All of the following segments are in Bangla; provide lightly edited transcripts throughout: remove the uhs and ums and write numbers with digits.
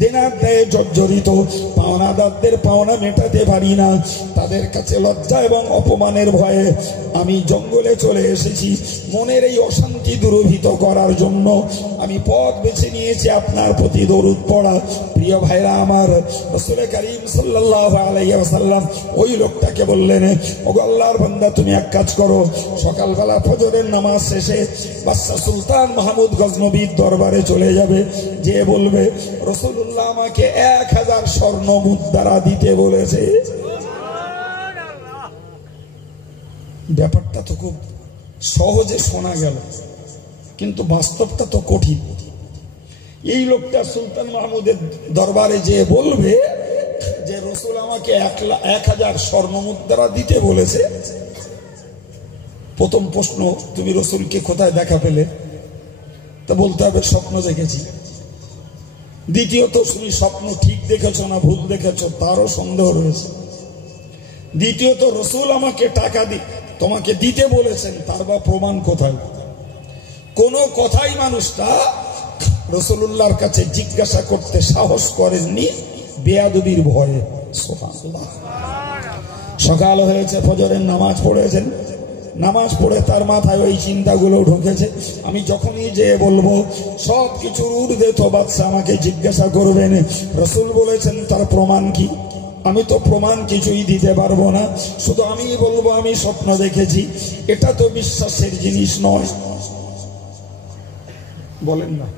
দেনার দায়ে জর্জরিত, পাওনাদারদের পাওনা মেটাতে পারি না, তাদের কাছে লজ্জা এবং অপমানের ভয়ে আমি জঙ্গলে চলে এসেছি মনের এই অশান্তি দূরীভূত করার জন্য। আমি পথ বেছে নিয়েছি আপনার প্রতি দরুদ পড়া। প্রিয় ভাইরা আমার, রাসূল করিম সাল্লাল্লাহু আলাইহি ওয়াসাল্লাম ওই লোকটাকে বললেন, ওগো আল্লাহর বান্দা, তুমি এক কাজ করো, সকালবেলা ফজরের নামাজ শেষে বাদশা সুলতান মাহমুদ গজনবীর দরবারে চলে যাবে, যে বলবে রাসূলুল্লাহ আমাকে 1000 স্বর্ণ মুদ্রা দিতে বলেছে। ব্যাপারটা তো খুব সহজে শোনা গেল, কিন্তু বাস্তবটা তো কঠিন। এই লোকটা সুলতান মাহমুদের দরবারে যে বলবে যে রাসূল আমাকে 1000 স্বর্ণ মুদ্রা দিতে বলেছে। প্রথম প্রশ্ন, তুমি রাসূলকে কোথায় দেখা পেলে? তা বলতে হবে স্বপ্ন দেখেছি। দ্বিতীয়ত, তুমি স্বপ্ন ঠিক দেখেছ না ভুল দেখেছ তারও সন্দেহ রয়েছে। দ্বিতীয়ত, রাসূল আমাকে টাকা তোমাকে দিতে বলেছেন, তার বা প্রমাণ কোথায়? কোন কথাই মানুষটা রাসূলুল্লাহর কাছে জিজ্ঞাসা করতে সাহস করেননি বেয়াদবির ভয়ে। সুবহানাল্লাহ। সকাল হয়েছে, ফজরের নামাজ পড়েছেন, নামাজ পড়ে তার মাথায় ওই চিন্তাগুলো ঢুকেছে, আমি যখনই যে বলবো সব কিছুর ঊর্ধ্বে তো বাদশা আমাকে জিজ্ঞাসা করবেন রাসূল বলেছেন, তার প্রমাণ কি? আমি তো প্রমাণ কিছুই দিতে পারবো না, শুধু আমি বলবো আমি স্বপ্ন দেখেছি। এটা তো বিশ্বাসের জিনিস নয়, বলেন না?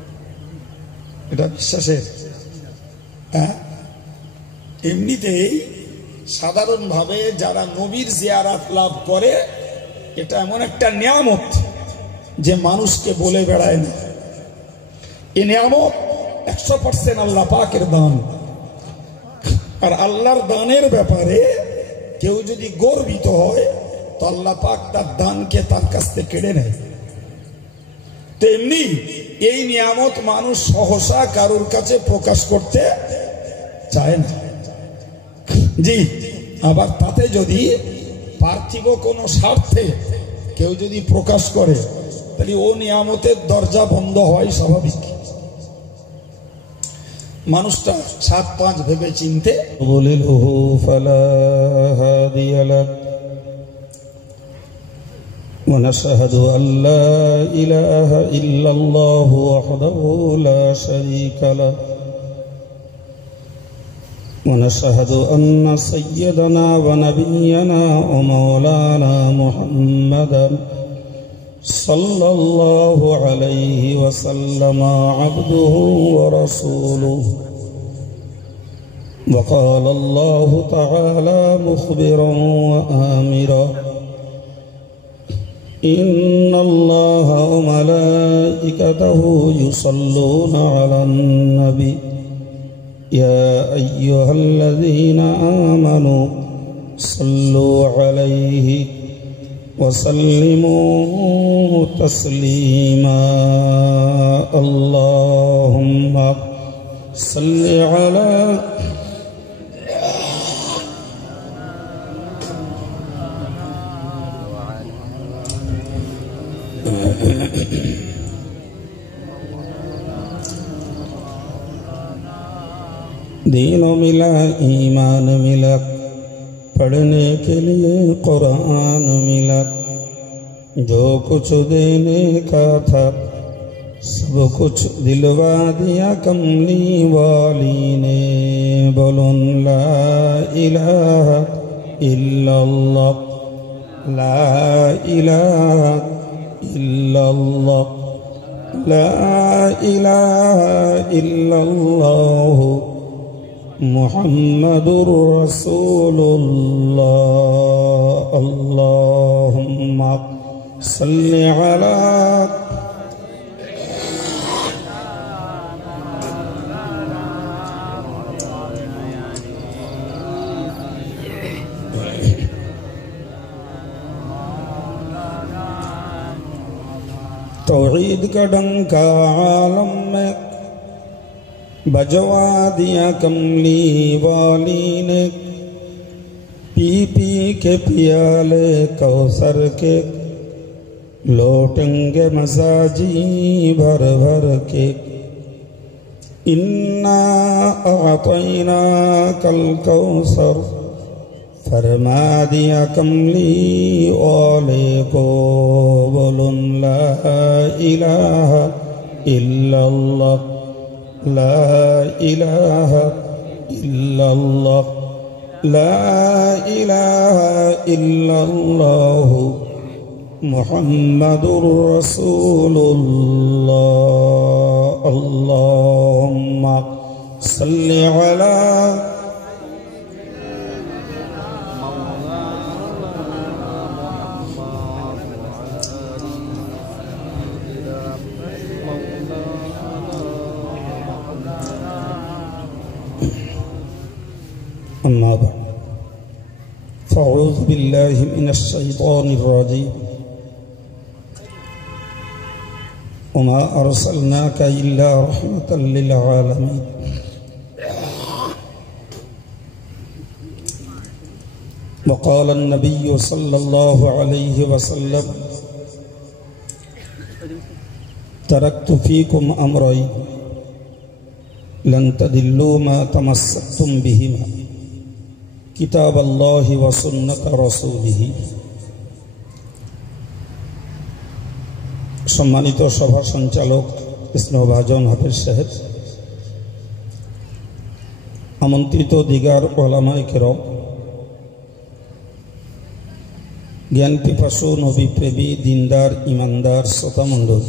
এটা বিশ্বাসের? হ্যাঁ, এমনিতেই সাধারণভাবে যারা নবীর জিয়ারত লাভ করে, এটা এমন একটা নিয়ামত যে মানুষকে বলে বেড়ায় না। এই নিয়ামত 100% আল্লাহ পাকের দান। আর আল্লাহর দানের ব্যাপারে কেউ যদি গর্বিত হয় তো আল্লাহ পাক তার দানকে তার কাছ থেকে কেড়ে নেয়। তেমনি এই নিয়ামত মানুষ সহসা কারোর কাছে প্রকাশ করতে চায় না। জি, আবার তাতে যদি পার্থিব কোনো স্বার্থে কেউ যদি প্রকাশ করে, তাহলে ও নিয়ামতের দরজা বন্ধ হয় স্বাভাবিক। মানুষটা 7-5 ভেবে চিনতে ونشهد أن لا إله إلا الله وحده لا شريك له ونشهد أن سيدنا ونبينا ومولانا محمدا صلى الله عليه وسلم عبده ورسوله. وقال الله تعالى مخبرا وآمرا إن الله وملائكته يصلون على النبي يا أيها الذين آمنوا صلوا عليه وسلموا تسليما. اللهم صل على दीन मिला, ईमान मिला, पढ़ने के लिए कुरान मिला, जो कुछ देने का था सब कुछ दिलवा दिया कमली वाली ने। बोलो ला इलाहा इल्लल्लाह, ला इलाहा इल्लल्लाह, ला इलाहा इल्लल्लाह मुहम्मदुर रसूलुल्लाह। अल्लाहुम्मा सल्लि अला तौहीद का डंका आलम में बजवा दिया कमली वाली ने। पी पी के पियाले कौसर के लौटेंगे मसाजी भर भर के। इन्ना أعطيناك الكوثر फरमा दिया कमली वाले को बोलूं ला इलाहा इल्लल्लाह ला इलाहा इल्लल्लाह ला इलाहा इल्लल्लाह मुहम्मदुर रसूलुल्लाह अल्लाहुम्मा सल्लि अला अम्मा बाद फ़अऊज़ु बिल्लाहि मिनश शैतानिर रजीम वमा अर्सलनाका इल्ला रहमतल लिल आलमीन वक़ाल अन्नबिय्यु सल्लल्लाहु अलैहि वसल्लम तरक्तु फ़ीकुम अमरैन लन तदिल्लू मा तमस्सक्तुम बिहिमा किताब अल्लाहि व सुन्नत रसूलिही। सम्मानित सभा संचालक स्नेहभाजन हाफिज साहेब, आमंत्रित दिगार उलामाए किराम, ज्ञान पिपासु नबी प्रेमी दीनदार ईमानदार श्रोता मंडल,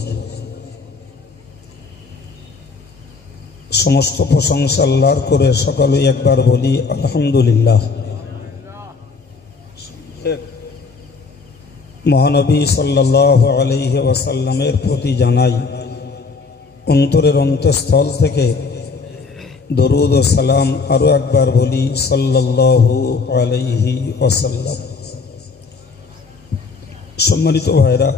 समस्त प्रशंसा आल्लाहर करे सकाले एक बार बोली आलহামদুলিল্লাহ। महानबी सल्लल्लाहु अलैहि वसल्लमेर प्रति जानाई अंतरेर अंतस्थल थेके दरूद ओ सालाम। आरो एक बार बोली सल्लल्लाहु अलैहि वसल्लम। सम्मानित भाइरा,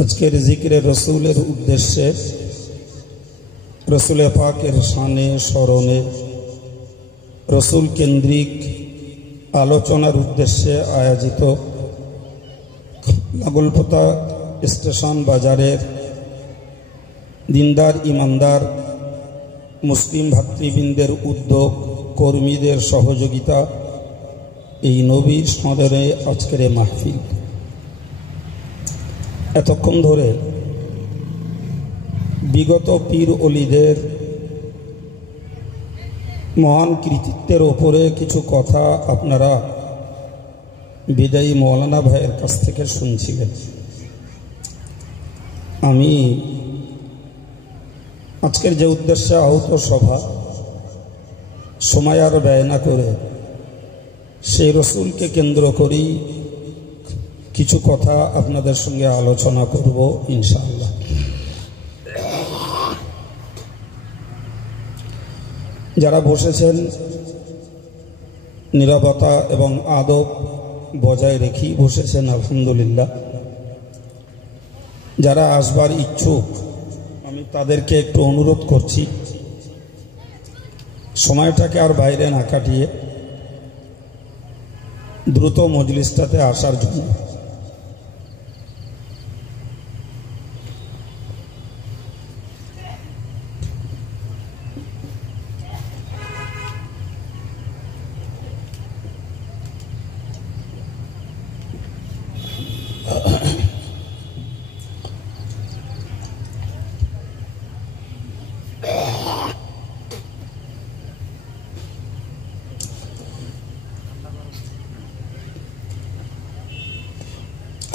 आजकेर जिक्रे रसूलेर उद्देश्ये रसूल पाकेर शाने स्मरणे रसूल केंद्रिक आलोचनार उद्देश्ये आयोजित लागलपोता स्टेशन बाजारेर दीनदार ईमानदार मुस्लिम भातृबृंदेर उद्योग कर्मीदेर सहयोगिता এই নবীর স্মরণে আজকের এই মাহফিল। এতক্ষণ ধরে বিগত পীর ওলিদের মহান কৃতিত্বের ওপরে কিছু কথা আপনারা বিদায়ী মৌলানা ভাইয়ের কাছ থেকে শুনছিলেন। আমি আজকের যে উদ্দেশ্যে আহত সভা, সময় আর ব্যয় না করে সেই রসুলকে কেন্দ্র করেই কিছু কথা আপনাদের সঙ্গে আলোচনা করব ইনশাআল্লাহ। যারা বসেছেন নীরবতা এবং আদব বজায় রেখেই বসেছেন আলহামদুলিল্লাহ। যারা আসবার ইচ্ছুক আমি তাদেরকে একটু অনুরোধ করছি সময়টাকে আর বাইরে না কাটিয়ে দ্রুত মজলিসটাতে আসার জন্য।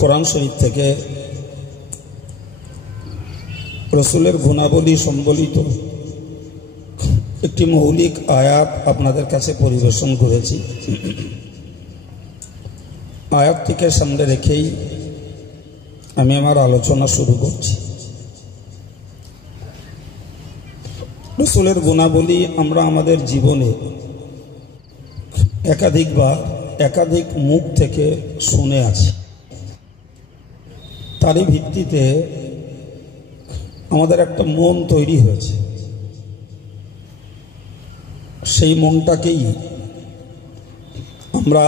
কোরআন শরীফ থেকে রসুলের গুণাবলী সম্বলিত একটি মৌলিক আয়াত আপনাদের কাছে পরিবেশন করেছি। আয়াতটিকে সামনে রেখেই আমি আমার আলোচনা শুরু করছি। রসুলের গুণাবলী আমরা আমাদের জীবনে একাধিকবার একাধিক মুখ থেকে শুনে আছি। তারই ভিত্তিতে আমাদের একটা মন তৈরি হয়েছে। সেই মনটাকেই আমরা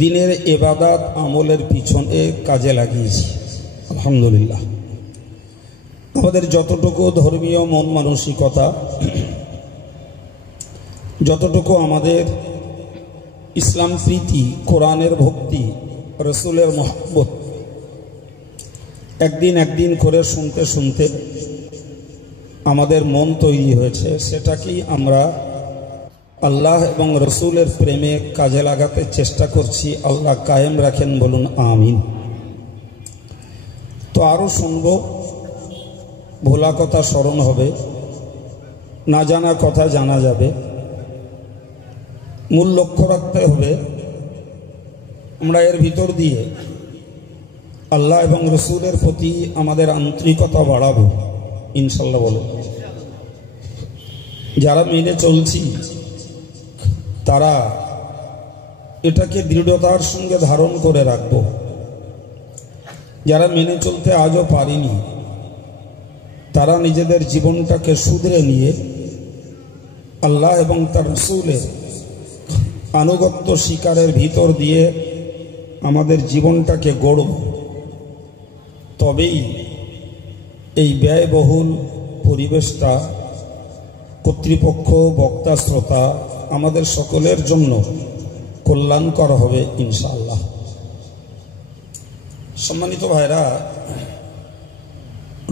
দিনের ইবাদত আমলের পিছনে কাজে লাগিয়েছি। আলহামদুলিল্লাহ, আমাদের যতটুকু ধর্মীয় মন মানসিকতা, যতটুকু আমাদের ইসলাম প্রীতি, কোরআনের ভক্তি, রসুলের মহব্বত, একদিন একদিন করে শুনতে শুনতে আমাদের মন তৈরি হয়েছে, সেটাকেই আমরা আল্লাহ এবং রসুলের প্রেমে কাজে লাগাতে চেষ্টা করছি। আল্লাহ কায়েম রাখেন, বলুন আমিন। তো আরও শুনব, ভোলা কথা স্মরণ হবে, না জানা কথা জানা যাবে। মূল লক্ষ্য রাখতে হবে আমরা এর ভিতর দিয়ে আল্লাহ এবং রসুলের প্রতি আমাদের আন্তরিকতা বাড়াবো ইনশাল্লাহ। বলে যারা মেনে চলছি তারা এটাকে দৃঢ়তার সঙ্গে ধারণ করে রাখব। যারা মেনে চলতে আজও পারিনি তারা নিজেদের জীবনটাকে শুধরে নিয়ে আল্লাহ এবং তার রসুলের আনুগত্য স্বীকারের ভিতর দিয়ে আমাদের জীবনটাকে গড়ব। তবেই এই ব্যয়বহুল পরিবেশটা কর্তৃপক্ষ, বক্তা, শ্রোতা আমাদের সকলের জন্য কল্যাণকর হবে ইনশাআল্লাহ। সম্মানিত ভাইরা,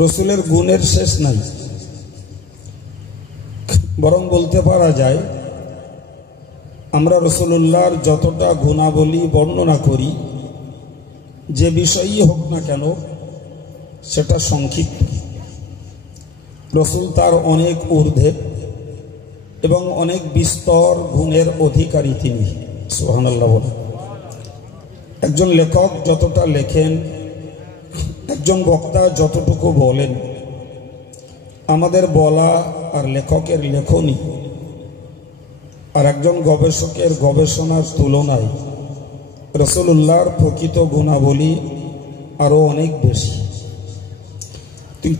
রসুলের গুণের শেষ নাই, বরং বলতে পারা যায় আমরা রসুলুল্লাহর যতটা গুণাবলী বর্ণনা করি, যে বিষয়ই হোক না কেন সেটা সংক্ষিপ্ত। রসুল তার অনেক ঊর্ধ্বে এবং অনেক বিস্তর গুণের অধিকারী তিনি। সুবহানাল্লাহ বলেন। একজন লেখক যতটা লেখেন, একজন বক্তা যতটুকু বলেন, আমাদের বলা আর লেখকের লেখনী আর একজন গবেষকের গবেষণার তুলনায় রসুলুল্লাহর প্রকৃত গুণাবলী আরও অনেক বেশি।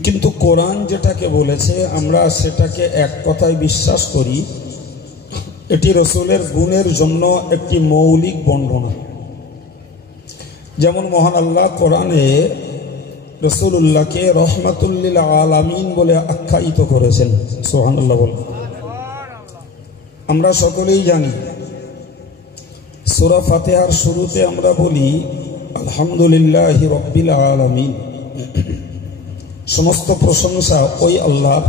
কিন্তু কোরআন যেটাকে বলেছে আমরা সেটাকে এক কথায় বিশ্বাস করি, এটি রসুলের গুণের জন্য একটি মৌলিক বর্ণনা। যেমন মহান আল্লাহ কোরআনে রসুলুল্লাহকে রহমাতুল্লিল আলামিন বলে আখ্যায়িত করেছেন। সুবহানাল্লাহ বলে। আমরা সকলেই জানি সূরা ফাতিহার শুরুতে আমরা বলি আলহামদুলিল্লাহি রাব্বিল আলামিন। সমস্ত প্রশংসা ওই আল্লাহ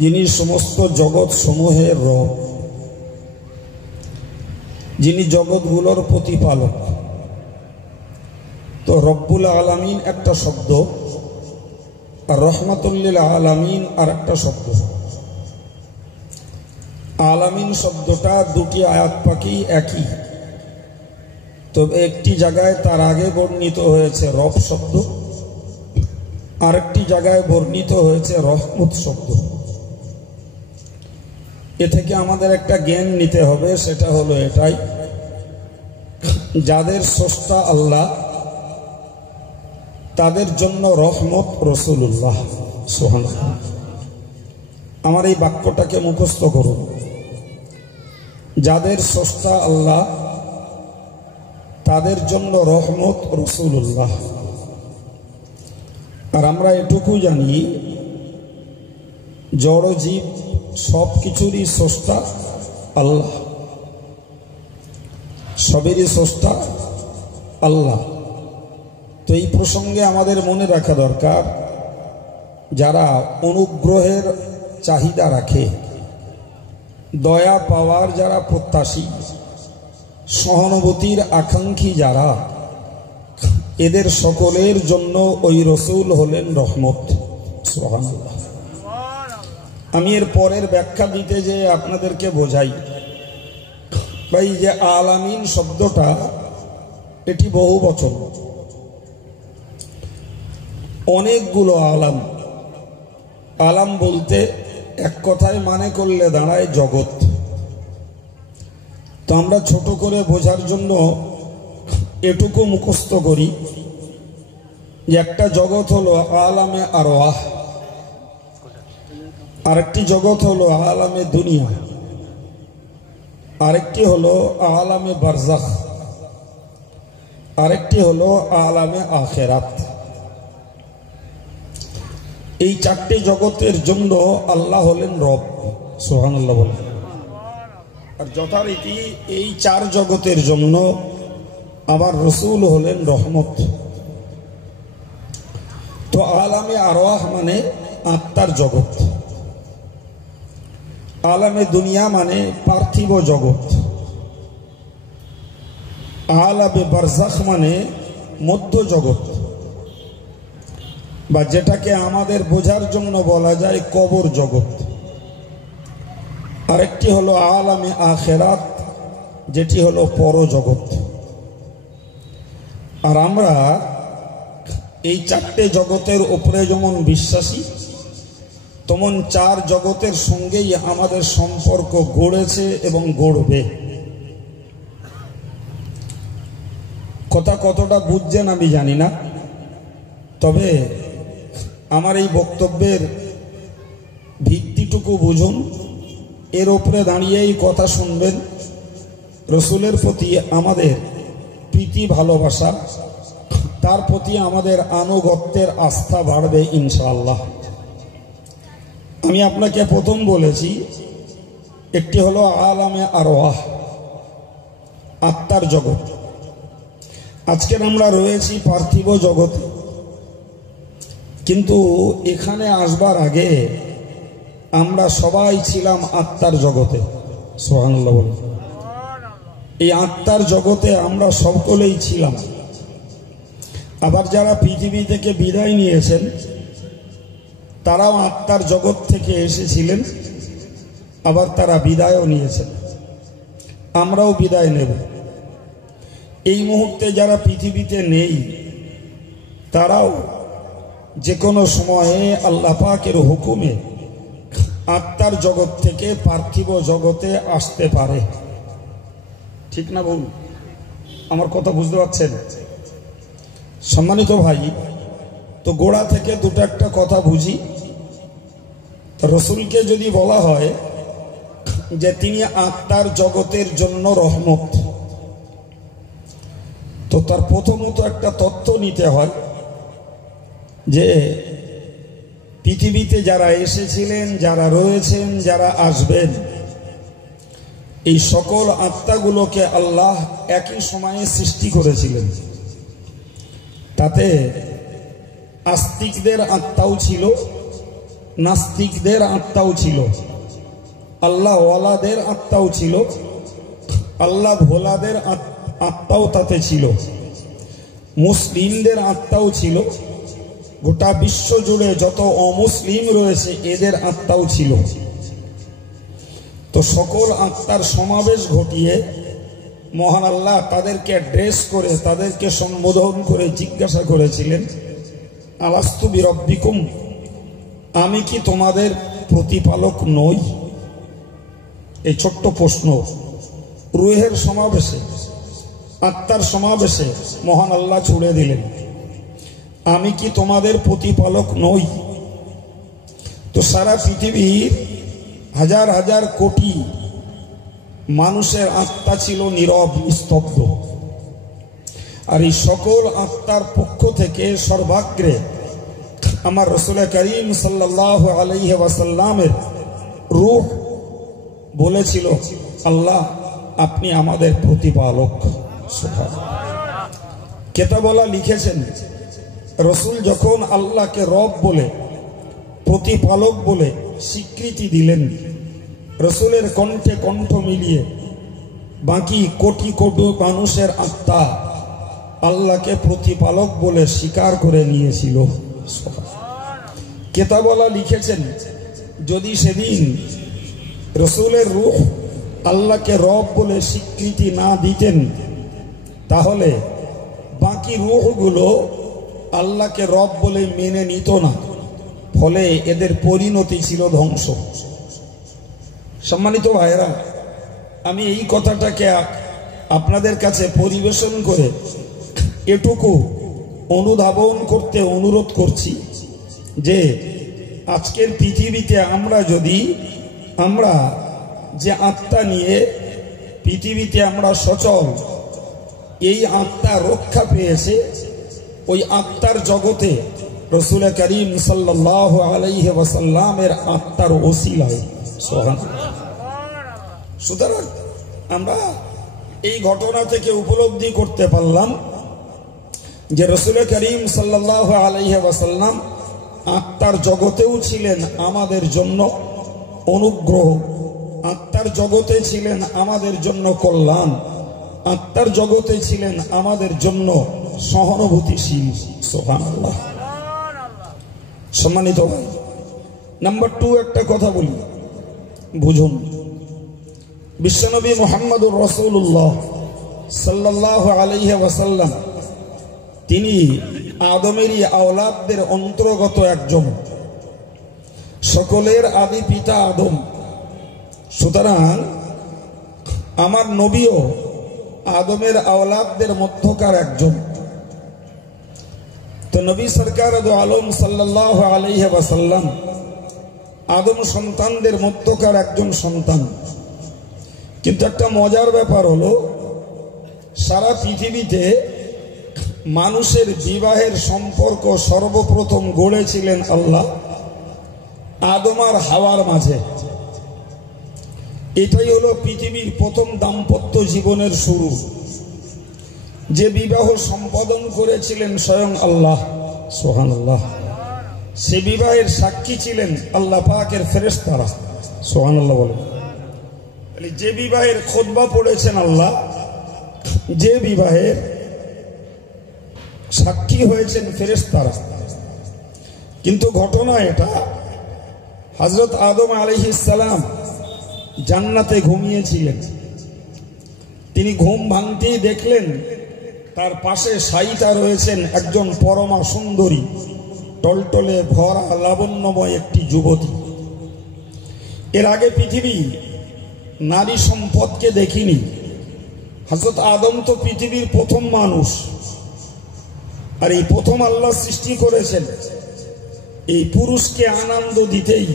যিনি সমস্ত জগৎ সমূহের রব, যিনি জগৎগুলোর প্রতিপালক। তো রব্বুল আলামিন একটা শব্দ আর রহমাতুল্লিল আলামিন আর একটা শব্দ। আলামিন শব্দটা দুটি আয়াত পাকেই একই, তবে একটি জায়গায় তার আগে বর্ণিত হয়েছে রব শব্দ, আরেকটি জায়গায় বর্ণিত হয়েছে রহমত শব্দ। এ থেকে আমাদের একটা জ্ঞান নিতে হবে, সেটা হলো এটাই, যাদের স্রষ্টা আল্লাহ তাদের জন্য রহমত রসুলুল্লাহ। সুবহানাল্লাহ। আমার এই বাক্যটাকে মুখস্থ করুন, যাদের স্রষ্টা আল্লাহ তাদের জন্য রহমত রসুলুল্লাহ। আর আমরা এটুকু জানি জড় জীব সব কিছুরই স্রষ্টা আল্লাহ, সবেরই স্রষ্টা আল্লাহ। তো এই প্রসঙ্গে আমাদের মনে রাখা দরকার, যারা অনুগ্রহের চাহিদা রাখে, দয়া পাওয়ার যারা প্রত্যাশী, সহানুভূতির আকাঙ্ক্ষী যারা, এদের সকলের জন্য ওই রসুল হলেন রহমত। সুবহানাল্লাহ। আমি এর পরের ব্যাখ্যা দিতে যে আপনাদেরকে বোঝাই ভাই, যে আলামিন শব্দটা এটি বহু বচন, অনেকগুলো আলাম। আলাম বলতে এক কথায় মানে করলে দাঁড়ায় জগৎ। তো আমরা ছোট করে বোঝার জন্য এটুকু মুখস্থ করি যে একটা জগৎ হলো আলামে আরওয়াহ, আরেকটি জগৎ হলো আলামে দুনিয়া, আরেকটি হলো আলামে বারজাখ, আরেকটি হলো আলামে আখিরাত। এই চারটে জগতের জন্য আল্লাহ হলেন রব, সুবহানাল্লাহ বলেন। আর যথারীতি এই চার জগতের জন্য আমার রসুল হলেন রহমত। তো আলামে আরওয়াহ মানে আত্মার জগৎ, আলামে দুনিয়া মানে পার্থিব জগৎ, আলামে বারজাখ মানে মধ্য জগৎ, বা যেটাকে আমাদের বোঝার জন্য বলা যায় কবর জগৎ। আরেকটি হলো আলামে আখিরাত, যেটি হলো পরজগৎ। আর আমরা এই চারটে জগতের উপরে যেমন বিশ্বাসী, তেমন চার জগতের সঙ্গেই আমাদের সম্পর্ক গড়েছে এবং গড়বে। কথা কতটা বুঝছেন আমি জানি না, তবে আমার এই বক্তব্যের ভিত্তিটুকু বুঝুন, এর উপরে দাঁড়িয়েই কথা শুনবেন। রসুলের প্রতি আমাদের প্রীতি ভালোবাসা, তার প্রতি আমাদের আনুগত্যের আস্থা বাড়বে ইনশাআল্লাহ। আমি আপনাকে প্রথম বলেছি, একটি হলো আলামে আরওয়াহ, আত্মার জগৎ। আজকের আমরা রয়েছি পার্থিব জগতে, কিন্তু এখানে আসবার আগে আমরা সবাই ছিলাম আত্মার জগতে, সুবহানাল্লাহ বলেন। এই আত্মার জগতে আমরা সকলেই ছিলাম। আবার যারা পৃথিবী থেকে বিদায় নিয়েছেন তারাও আত্মার জগৎ থেকে এসেছিলেন, আবার তারা বিদায়ও নিয়েছেন। আমরাও বিদায় নেব। এই মুহূর্তে যারা পৃথিবীতে নেই তারাও যে কোনো সময়ে আল্লাহ পাকের হুকুমে আত্মার জগৎ থেকে পার্থিব জগতে আসতে পারে। ঠিক না বলুন? আমার কথা বুঝতে পারছেন? সম্মানিত ভাই, তো গোড়া থেকে দুটো একটা কথা বুঝি। রসুলকে যদি বলা হয় যে তিনি আত্মার জগতের জন্য রহমত, তো তার প্রথমত একটা তথ্য নিতে হয় যে পৃথিবীতে যারা এসেছিলেন, যারা রয়েছেন, যারা আসবেন, এই সকল আত্মাগুলোকে আল্লাহ একই সময়ে সৃষ্টি করেছিলেন। তাতে আস্তিকদের আত্মাও ছিল, নাস্তিকদের আত্মাও ছিল, আল্লাহ ওয়ালাদের আত্মাও ছিল, আল্লাহ ভোলাদের আত্মাও তাতে ছিল, মুসলিমদের আত্মাও ছিল, গোটা বিশ্ব জুড়ে যত অমুসলিম রয়েছে এদের আত্মাও ছিল। তো সকল আত্মার সমাবেশ ঘটিয়ে মহান আল্লাহ তাদেরকে অ্যাড্রেস করে, তাদেরকে সম্বোধন করে জিজ্ঞাসা করেছিলেন, আলাস্তু বিরব্বিকুম, আমি কি তোমাদের প্রতিপালক নই? এই ছোট্ট প্রশ্ন রুহের সমাবেশে, আত্মার সমাবেশে মহান আল্লাহ ছুড়ে দিলেন, আমি কি তোমাদের প্রতিপালক নই? তো সারা পৃথিবীর হাজার হাজার কোটি মানুষের আত্মা ছিল নীরব, স্তব্ধ। আর এই সকল আত্মার পক্ষ থেকে সর্বাগ্রে আমার রাসূল করিম সাল্লাল্লাহু আলাইহি ওয়াসাল্লামের রূহ বলেছিল, আল্লাহ আপনি আমাদের প্রতিপালক। কেতাবওয়ালা লিখেছেন, রসুল যখন আল্লাহকে রব বলে, প্রতিপালক বলে স্বীকৃতি দিলেন, রসুলের কণ্ঠে কণ্ঠ মিলিয়ে বাকি কোটি কোটি মানুষের আত্মা আল্লাহকে প্রতিপালক বলে স্বীকার করে নিয়েছিল। কেতাবওয়ালা লিখেছেন, যদি সেদিন রসুলের রূহ আল্লাহকে রব বলে স্বীকৃতি না দিতেন, তাহলে বাকি রূহগুলো আল্লাহকে রব বলে মেনে নিত না, ফলে এদের পরিণতি ছিল ধ্বংস। সম্মানিত ভাইরা, আমি এই কথাটাকে আপনাদের কাছে পরিবেশন করে এটুকু অনুধাবন করতে অনুরোধ করছি যে আজকের পৃথিবীতে আমরা যদি যে আত্মা নিয়ে পৃথিবীতে আমরা সচল, এই আত্মা রক্ষা পেয়েছে, ওই আত্মার জগতে রসুল করিম সাল্লাল্লাহু আলাইহি ওয়াসাল্লামের আত্মার ওসিলায়। সুবহানাল্লাহ। সুতরাং আমরা এই ঘটনা থেকে উপলব্ধি করতে পারলাম যে রসুল করিম সাল্লাল্লাহু আলাইহি ওয়াসাল্লাম আত্মার জগতেও ছিলেন আমাদের জন্য অনুগ্রহ, আত্মার জগতে ছিলেন আমাদের জন্য কল্যাণ, আত্মার জগতে ছিলেন আমাদের জন্য সহানুভূতিশীল। সুবহানাল্লাহ। সম্মানিত ভাই, নাম্বার 2 একটা কথা বলি, বুঝুন। বিশ্বনবী মুহাম্মদুর রাসূলুল্লাহ সাল্লাল্লাহু আলাইহি ওয়াসাল্লাম তিনি আদমেরই আওলাদদের অন্তর্গত একজন, সকলের আদি পিতা আদম। সুতরাং আমার নবীও আদমের আওলাদদের মধ্যকার একজন। তো নবী সরকার দো আলম সাল্লাল্লাহু আলাইহি ওয়াসাল্লাম আদম সন্তানদের মধ্যকার একজন সন্তান। কিন্তু একটা মজার ব্যাপার হলো, সারা পৃথিবীতে মানুষের বিবাহের সম্পর্ক সর্বপ্রথম গড়েছিলেন আল্লাহ আদম আর হাওয়ার মাঝে। এটাই হলো পৃথিবীর প্রথম দাম্পত্য জীবনের শুরু। যে বিবাহ সম্পাদন করেছিলেন স্বয়ং আল্লাহ। সুবহানাল্লাহ। সে বিবাহের সাক্ষী ছিলেন আল্লাহ পাকের ফেরেশতারা। সুবহানাল্লাহ বলেন। যে বিবাহের খুতবা পড়েছেন আল্লাহ, যে বিবাহের সাক্ষী হয়েছেন ফেরেশতারা। কিন্তু ঘটনা এটা, হযরত আদম আলাইহিস সালাম জান্নাতে ঘুমিয়েছিলেন। তিনি ঘুম ভাঙতেই দেখলেন তার পাশে শায়িতা রয়েছেন একজন পরমা সুন্দরী, টলটলে ভরা লাবণ্যময় একটি যুবতী। এর আগে পৃথিবী নারী সম্পদকে দেখিনি। হযরত আদম তো পৃথিবীর প্রথম মানুষ, আর এই প্রথম আল্লাহ সৃষ্টি করেছেন এই পুরুষকে আনন্দ দিতেই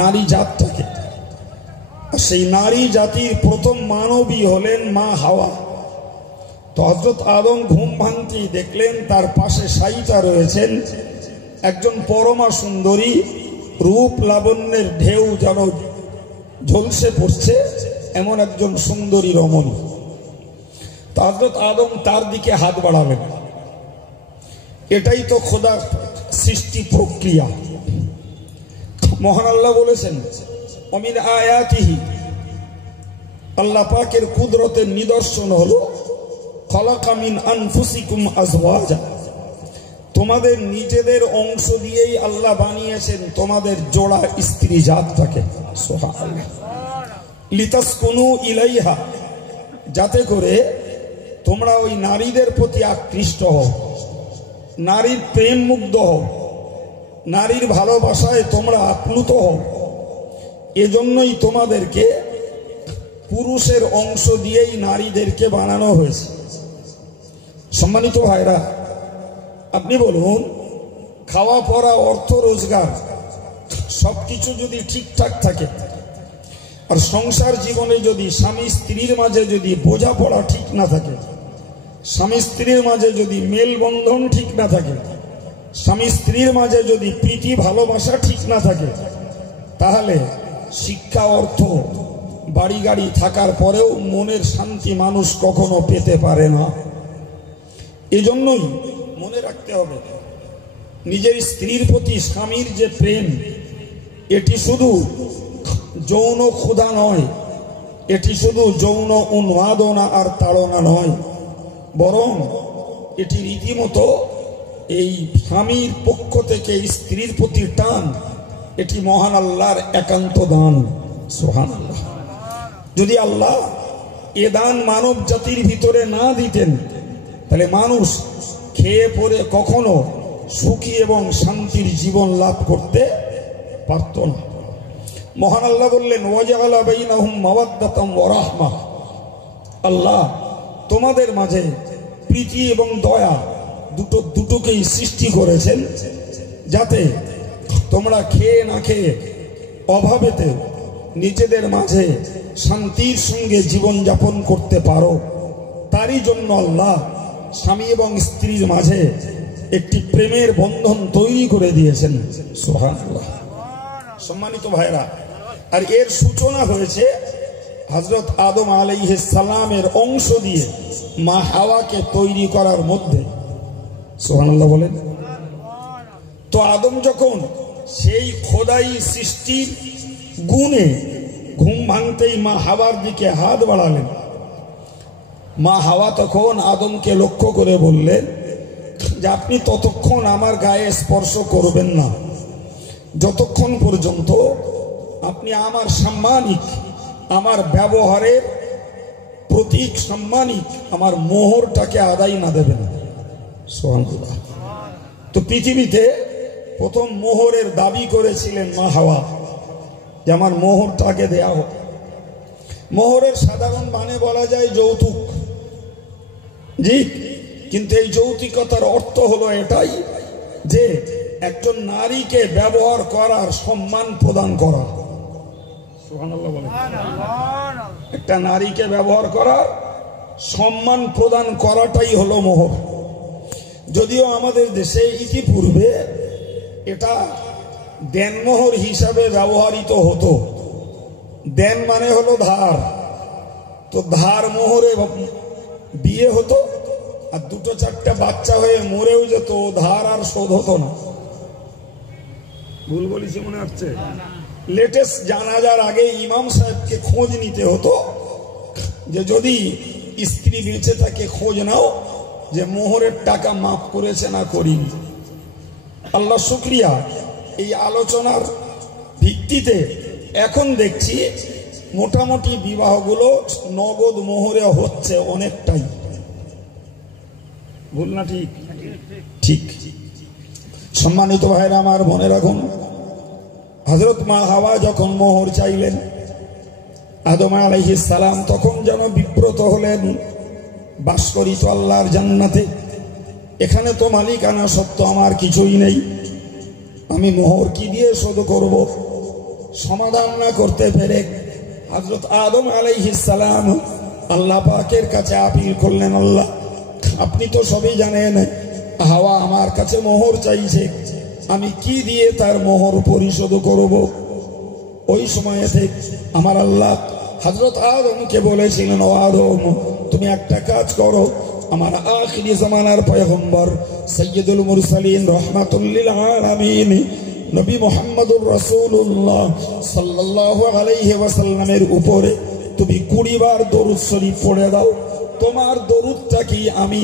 নারী জাতটাকে। সেই নারী জাতির প্রথম মানবী হলেন মা হাওয়া। তো হযরত আদম ঘুম ভাঙতেই দেখলেন তার পাশে শায়িতা রয়েছেন একজন পরমা সুন্দরী, রূপ লাবণ্যের ঢেউ যেন ঝলসে পড়ছে এমন একজন সুন্দরী রমণী। তো হযরত আদম তার দিকে হাত বাড়ালেন। এটাই তো খোদার সৃষ্টি প্রক্রিয়া। মহান আল্লাহ বলেছেন, অমিন আয়াতিহি, আল্লাহ পাকের কুদরতের নিদর্শন হলো খালাকা মিন আনফুসিকুম আজওয়াজা, তোমাদের নিজেদের অংশ দিয়েই আল্লাহ বানিয়েছেন তোমাদের জোড়া স্ত্রী জাতটাকে। সুবহানাল্লাহ। লিতাসকুনু ইলাইহা, যাতে করে তোমরা ওই নারীদের প্রতি আকৃষ্ট হও, নারীর প্রেম মুগ্ধ হও, নারীর ভালোবাসায় তোমরা আপ্লুত হও। এজন্যই তোমাদেরকে পুরুষের অংশ দিয়েই নারীদেরকে বানানো হয়েছে। সম্মানিত ভাইরা, আপনি বলুন, খাওয়া পরা, অর্থ রোজগার সবকিছু যদি ঠিকঠাক থাকে, আর সংসার জীবনে যদি স্বামী স্ত্রীর মাঝে যদি বোঝাপড়া ঠিক না থাকে, স্বামী স্ত্রীর মাঝে যদি মেলবন্ধন ঠিক না থাকে, স্বামী স্ত্রীর মাঝে যদি প্রীতি ভালোবাসা ঠিক না থাকে, তাহলে শিক্ষা, অর্থ, বাড়ি গাড়ি থাকার পরেও মনের শান্তি মানুষ কখনো পেতে পারে না। এজন্যই মনে রাখতে হবে, নিজের স্ত্রীর প্রতি স্বামীর যে প্রেম, এটি শুধু যৌন ক্ষুধা নয়, এটি শুধু যৌন উন্মাদনা আর তাড়না নয়, বরং এটি রীতিমতো এই স্বামীর পক্ষ থেকে স্ত্রীর প্রতি টান, এটি মহান আল্লাহর একান্ত দান। সুবহানাল্লাহ। যদি আল্লাহ এ দান মানব জাতির ভিতরে না দিতেন, তাহলে মানুষ খেয়ে পরে কখনো সুখী এবং শান্তির জীবন লাভ করতে পারত না। মহান আল্লাহ বললেন, ওয়াজআলা বাইনাহুম মাওয়াদ্দাতাম ওয়া রাহমা, আল্লাহ তোমাদের মাঝে প্রীতি এবং দয়া দুটোকেই সৃষ্টি করেছেন, যাতে তোমরা খেয়ে না খেয়ে অভাবেতে নিজেদের মাঝে শান্তির সঙ্গে জীবন যাপন করতে পারো। তারই জন্য আল্লাহ স্বামী এবং স্ত্রীর মাঝে একটি প্রেমের বন্ধন তৈরি করে দিয়েছেন। সুবহানাল্লাহ। সম্মানিত ভাইরা, আর এর সূচনা হয়েছে হযরত আদম আলাইহিস সালামের অংশ দিয়ে মা হাওয়াকে তৈরি করার মধ্যে। সুবহানাল্লাহ বলেন। তো আদম যখন সেই খোদাই সৃষ্টির গুণে ঘুম ভাঙতেই মা হাওয়ার দিকে হাত বাড়ালেন, মা হাওয়া তখন আদমকে লক্ষ্য করে বললেন যে আপনি ততক্ষণ আমার গায়ে স্পর্শ করবেন না যতক্ষণ পর্যন্ত আপনি আমার সাম্মানিক, আমার ব্যবহারের প্রতীক সাম্মানিক আমার মোহরটাকে আদায় না দেবেন। সুবহানাল্লাহ। তো পৃথিবীতে প্রথম মোহরের দাবি করেছিলেন মা হাওয়া যে আমার মোহরটাকে দেয়া হোক। মোহরের সাধারণ মানে বলা যায় যৌতুক, জি, কিন্তু এই যৌতুকতার অর্থ হলো এটাই যে একজন নারীকে ব্যবহার করার সম্মান প্রদান করা। সুবহানাল্লাহ বলেন। একটা নারীকে ব্যবহার করার সম্মান প্রদান করাটাই হলো মোহর। যদিও আমাদের দেশে ইতিপূর্বে এটা দেনমোহর হিসাবে ব্যবহৃত হতো। দেন মানে হলো ধার, তো ধার মোহরে বিয়ে হতো, আর দুটো চারটা বাচ্চা হয়ে মরেও যেত, ধার আর শোধ হতো না। ভুল বলেছি মনে হচ্ছে? লেটেস্ট জানাজার আগে ইমাম সাহেবকে খোঁজ নিতে হতো যে যদি স্ত্রী বেঁচে থাকে খোঁজ নাও যে মোহরের টাকা মাফ করেছে না করিনি। আল্লাহ শুকরিয়া, এই আলোচনার ভিত্তিতে এখন দেখছি মোটামুটি বিবাহগুলো নগদ মোহরে হচ্ছে অনেকটাই। ভুল না ঠিক? ঠিক। সম্মানিত ভাইরা আমার, মনে রাখুন হযরত মা হাওয়া যখন মোহর চাইলেন আদম আলাইহিস সালাম তখন যেন বিব্রত হলেন। বাস করি তো আল্লাহর জান্নাতে, এখানে তো মালিকানা সত্য আমার কিছুই নেই, আমি মোহর কি দিয়ে শোধ করব? সমাধান না করতে পেরে হযরত আদম আলাইহিস সালাম আল্লাহ পাকের কাছে আপিল করলেন, আল্লাহ আপনি তো সবই জানেন, হাওয়া আমার কাছে মোহর চাইছে, আমি কি দিয়ে তার মোহর পরিশোধ করব? ওই সময়তে আমার আল্লাহ হযরত আদমকে বলেছিলেন, ও আদম তুমি একটা কাজ করো, আমার আখিরি জামানার পয়গম্বর সাইয়্যিদুল মুরসালিন রাহমাতুল লিল আলামিন নবী মুহাম্মদুর রাসূলুল্লাহ সাল্লাল্লাহু আলাইহি ওয়াসাল্লামের উপরে তুমি 20 বার দরুদ শরীফ পড়ে দাও। তোমার দরুদটা কি আমি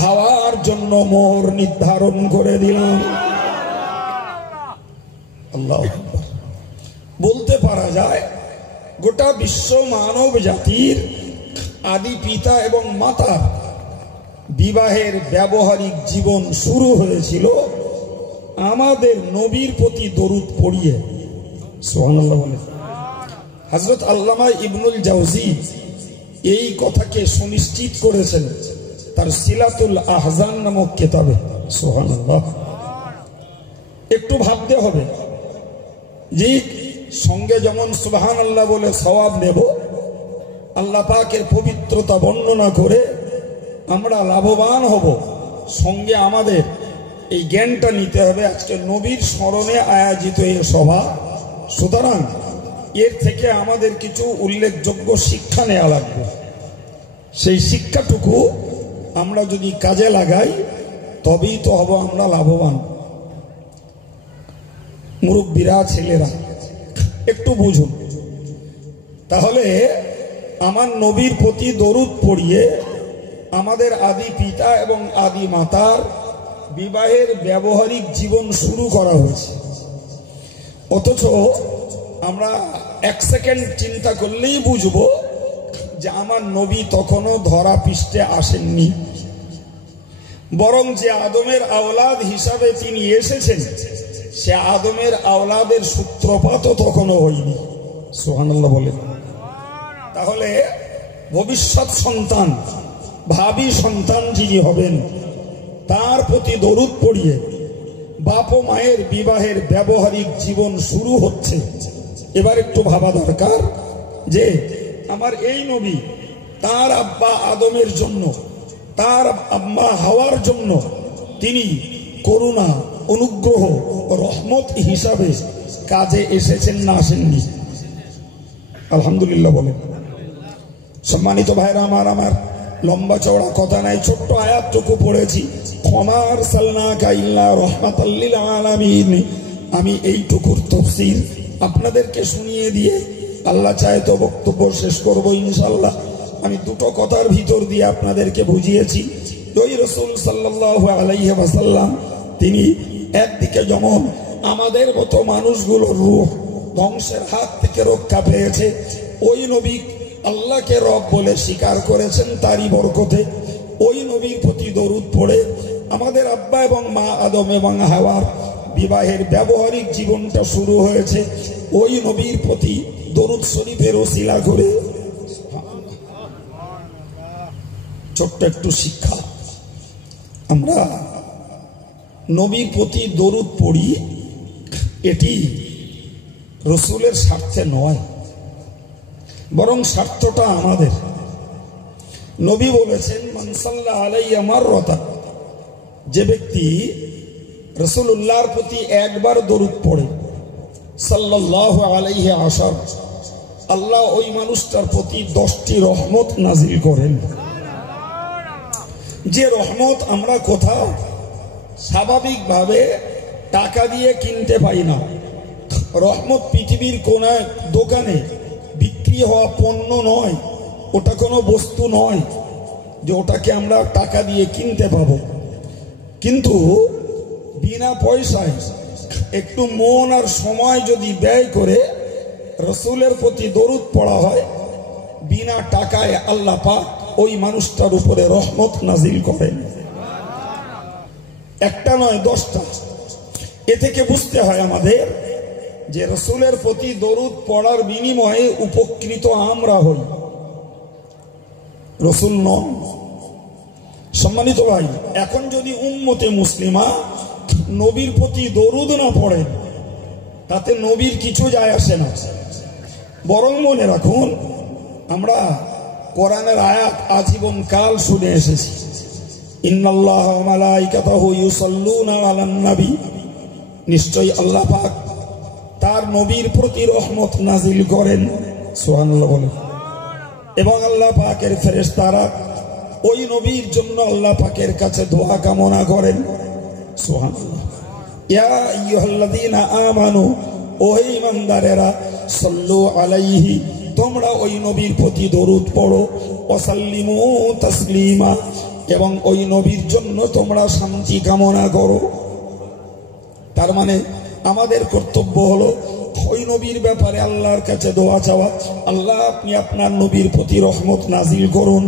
হাওয়ার জন্য মোহর নির্ধারণ করে দিলাম। আল্লাহু আকবার। বলতে পারা যায় গোটা বিশ্ব মানব জাতির আদি পিতা এবং মাতা বিবাহের ব্যবহারিক জীবন শুরু হয়েছিল আমাদের নবীর প্রতি দরুদ পড়িয়ে। সুবহানাল্লাহ বলে। হযরত আল্লামা ইবনুল জাওজি এই কথাকে সুনিশ্চিত করেছেন তার সিলাতুল আহজান নামক কিতাবে। সুবহানাল্লাহ। একটু ভাবতে হবে যে সঙ্গে যেমন সুবহানাল্লাহ বলে সওয়াব নেব, আল্লাহ পাকের পবিত্রতা বর্ণনা করে আমরা লাভবান হব, সঙ্গে আমাদের এই জ্ঞানটা নিতে হবে আজকে নবীর স্মরণে আয়োজিত এই সভা। সুতরাং এর থেকে আমাদের কিছু উল্লেখযোগ্য শিক্ষা নেওয়া লাগবে। সেই শিক্ষাটুকু আমরা যদি কাজে লাগাই তবেই তো হব আমরা লাভবান। মুরব্বীরা, ছেলেরা একটু বুঝুন, তাহলে আমার নবীর প্রতি দরুদ পড়িয়ে আমাদের আদি পিতা এবং আদি মাতার বিবাহের ব্যবহারিক জীবন শুরু করা হয়েছে। অথচ আমরা এক সেকেন্ড চিন্তা করলেই বুঝবো যে আমার নবী তখনও ধরা পৃষ্ঠে আসেননি, বরং যে আদমের আওলাদ হিসাবে তিনি এসেছেন সে আদমের আওলাদের সূত্রপাতও তখনও হয়নি। সুবহানাল্লাহ বলে। তাহলে ভবিষ্যৎ সন্তান, ভাবী সন্তান যিনি হবেন তার প্রতি দরুদ পড়িয়ে বাপ ও মায়ের বিবাহের ব্যবহারিক জীবন শুরু হচ্ছে। এবার একটু ভাবা দরকার যে আমার এই নবী তার আব্বা আদমের জন্য, তার আম্মা হাওয়ার জন্য তিনি করুণা, অনুগ্রহ, রহমত হিসাবে কাজে এসেছেন না আসেননি? আলহামদুলিল্লাহ বলেন। সম্মানিত ভাইরা আমার লম্বা চওড়া কথা নাই, ছোট্ট আয়াতটুকু পড়েছি, ওমা আরসালনাকা ইল্লা রাহমাতাল লিল আলামিন। আমি এইটুকুর তাফসীর আপনাদেরকে শুনিয়ে দিয়ে আল্লাহ চায় তো বক্তব্য শেষ করব ইনশাআল্লাহ। আমি দুটো কথার ভিতর দিয়ে আপনাদেরকে বুঝিয়েছি। ওই রাসূল সাল্লাল্লাহু আলাইহি ওয়াসাল্লাম তিনি একদিকে যেমন আমাদের মতো মানুষগুলোর রূহ ধ্বংসের হাত থেকে রক্ষা পেয়েছে, ওই নবী আল্লাহকে রব বলে স্বীকার করেছেন, তারই বরকতে ওই নবীর প্রতি দরুদ পড়ে আমাদের আব্বা এবং মা আদম এবং হাওয়ার বিবাহের ব্যবহারিক জীবনটা শুরু হয়েছে ওই নবীর প্রতি দরুদ শরীফের ওসিলা করে। ছোট্ট একটু শিক্ষা, আমরা নবীর প্রতি দরুদ পড়ি, এটি রসুলের স্বার্থে নয়, বরং স্বার্থটা আমাদের। নবী বলেছেন, মান সাল্লা আলাইয়া মাররাতান, যে ব্যক্তি রাসূলুল্লাহর প্রতি একবার দরুদ পড়ে, সাল্লাল্লাহু আলাইহি আশার, আল্লাহ ওই মানুষটার প্রতি 10টি রহমত নাজিল করেন। যে রহমত আমরা কোথাও স্বাভাবিকভাবে টাকা দিয়ে কিনতে পাই না। রহমত পৃথিবীর কোন দোকানে বিক্রি হওয়া পণ্য নয়, ওটা কোনো বস্তু নয় যে ওটাকে আমরা টাকা দিয়ে কিনতে পাবো। কিন্তু বিনা পয়সায় একটু মন আর সময় যদি ব্যয় করে রসুলের প্রতি দরুদ পড়া হয়, বিনা টাকায় আল্লাহ পাক ওই মানুষটার উপরে রহমত নাজিল করেন। একটা নয়, 10টা। এ থেকে বুঝতে হয় আমাদের যে রসুলের প্রতি দরুদ পড়ার বিনিময়ে উপকৃত আমরা হই, রসুল নন। সম্মানিত ভাই, এখন যদি উম্মতে মুসলিমা নবীর প্রতি দরুদ না পড়েন, তাতে নবীর কিছু যায় আসে না। বরং মনে রাখুন, আমরা কোরআনের আয়াত আজীবন কাল শুনে এসেছি, ইন্নাল্লাহা ওয়া মালাইকাতাহু ইউসাল্লুনা আলান নবী, নিশ্চয়ই আল্লাহ পাক তার নবীর প্রতি রহমত নাজিল করেন। সুবহানাল্লাহ বলেন। এবং আল্লাহ পাকের ফেরেশতারা ওই নবীর জন্য আল্লাহ পাকের কাছে দোয়া কামনা করেন। সুবহানাল্লাহ। ইয়া আইয়ুহাল্লাযীনা আমানু, ও ঈমানদারেরা, সাল্লু আলাইহি, তোমরা ওই নবীর প্রতি দরুদ পড়ো, ওয়াসাল্লিমু তাসলিমা, এবং ওই নবীর জন্য তোমরা শান্তি কামনা করো। তার মানে আমাদের কর্তব্য হলো ওই নবীর ব্যাপারে আল্লাহর কাছে দোয়া চাওয়া, আল্লাহ আপনি আপনার নবীর প্রতি রহমত নাজিল করুন,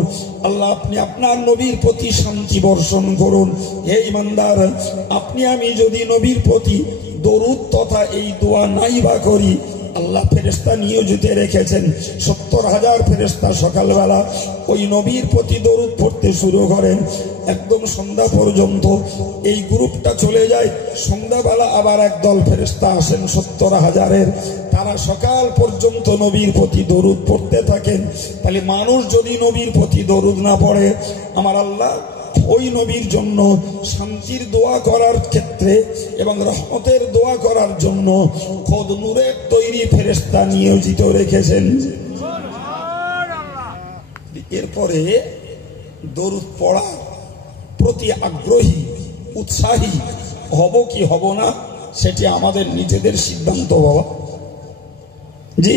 আল্লাহ আপনি আপনার নবীর প্রতি শান্তি বর্ষণ করুন। হে ঈমানদার, আপনি আমি যদি নবীর প্রতি দরুদ তথা এই দোয়া নাই বা করি, আল্লাহ ফেরেশতা নিয়োজিত রেখেছেন, 70,000 ফেরেশতা সকালবেলা ওই নবীর প্রতি দরুদ পড়তে শুরু করেন, একদম সন্ধ্যা পর্যন্ত এই গ্রুপটা চলে যায়। সন্ধ্যাবেলা আবার একদল ফেরেশতা আসেন 70,000-এর, তারা সকাল পর্যন্ত নবীর প্রতি দরুদ পড়তে থাকেন। তাহলে মানুষ যদি নবীর প্রতি দরুদ না পড়ে, আমার আল্লাহ ওই নবীর জন্য শান্তির দোয়া করার ক্ষেত্রে এবং রহমতের দোয়া করার জন্য খোদ নূরের তৈরি ফেরেশতা নিয়োজিত রেখেছেন। এরপরে দরুদ পড়ার প্রতি আগ্রহী উৎসাহী হব কি হব না, সেটি আমাদের নিজেদের সিদ্ধান্ত। বাবা যে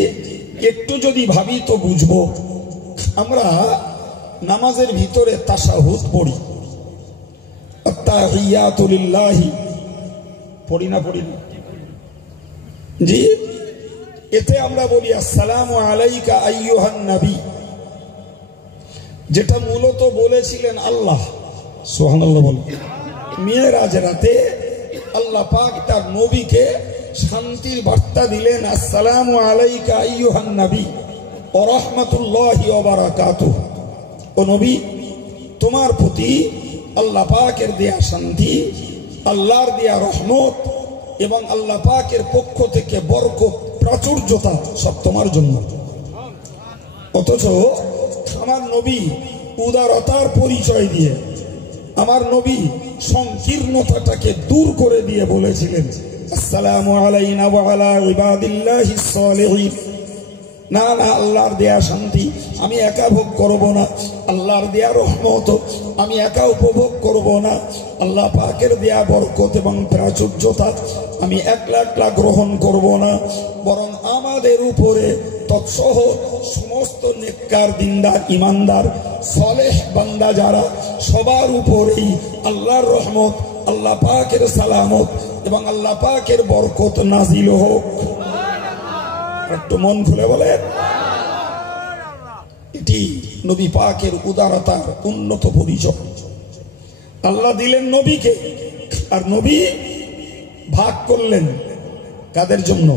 একটু যদি ভাবি তো বুঝবো। আমরা নামাজের ভিতরে তাশাহুদ পড়ি, আত্তাহিয়াতু লিল্লাহি, পড়ি না? পড়ি না? জি, এতে আমরা বলি আসসালামু আলাইকা আইয়ুহান নবী, যেটা মূলত বলেছিলেন আল্লাহ। সুবহানাল্লাহ বলেন। মিরাজ রাতে আল্লাহ পাক তার নবীকে শান্তির বার্তা দিলেন, আসসালামু আলাইকা আইয়ুহান নবী ওয়া রাহমাতুল্লাহি ওয়া বারাকাতুহু। ও নবী, তোমার প্রতি আল্লাহ পাকের দেয়া শান্তি, আল্লাহর দেয়া রহমত এবং আল্লাহ পাকের পক্ষ থেকে বরকত, প্রাচুর্যতা সব তোমার জন্য। অথচ আমার নবী উদারতার পরিচয় দিয়ে, আমার নবী সংকীর্ণতাটাকে দূর করে দিয়ে বলেছিলেন আসসালামু আলাইনা ওয়া আলা ইবাদিল্লাহিস সালিহিন। না না, আল্লাহর দেয়া শান্তি আমি একা ভোগ করব না, আল্লাহর দেয়া রহমত আমি একা উপভোগ করব না, আল্লাহ পাকের দেয়া বরকত এবং প্রাচুর্যতা আমি একলা গ্রহণ করব না, বরং আমাদের উপরে তৎসহ সমস্ত নেককার দিনদার ইমানদার সালেহ বান্দা যারা সবার উপরেই আল্লাহর রহমত, আল্লাহ পাকের সালামত এবং আল্লাহ পাকের বরকত নাজিল হোক। একটু মন খুলে বলেন। এটি নবী পাকের উদারতার উন্নত পরিচয়। আল্লাহ দিলেন নবীকে, আর নবী ভাগ করলেন কাদের জন্য?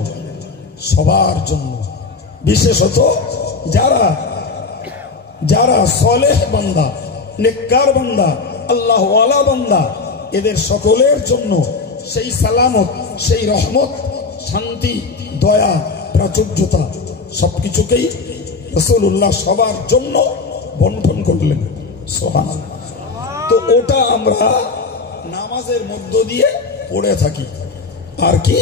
সবার জন্য, বিশেষত যারা যারা সালেহ বান্দা, নেককার বান্দা, আল্লাহ ওয়ালা বান্দা, এদের সকলের জন্য সেই সালামত, সেই রহমত, শান্তি, দয়া, প্রাচুর্যতা সবকিছুকেই রাসূলুল্লাহ সবার জন্য বন্টন করলেন। সুবহানাল্লাহ। তো ওটা আমরা নামাজের মধ্য দিয়ে পড়ে থাকি। আর কি?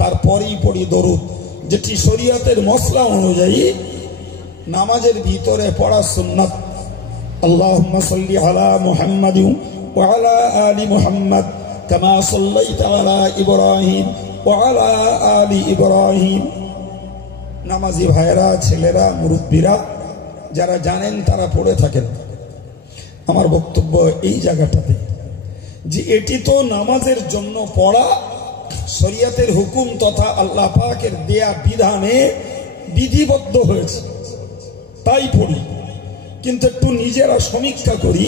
তারপরেই পড়ি দরুদ, যেটি শরীয়তের মসলা অনুযায়ী নামাজের ভিতরে পড়া সুন্নাত। আল্লাহুম্মা সাল্লি আলা মুহাম্মাদিন ওয়া আলা আলি মুহাম্মাদ কামা সাল্লাইতা আলা ইব্রাহিম ওয়া আলা আলি ইব্রাহিম। নামাজি ভাইরা, ছেলেরা, মুরব্বীরা যারা জানেন তারা পড়ে থাকেন। আমার বক্তব্য এই জায়গাটাতে যে এটি তো নামাজের জন্য পড়া, শরীয়তের হুকুম তথা আল্লাহ পাকের দেয়া বিধানে বিধিবদ্ধ হয়েছে, তাই পড়ি। কিন্তু একটু নিজেরা সমীক্ষা করি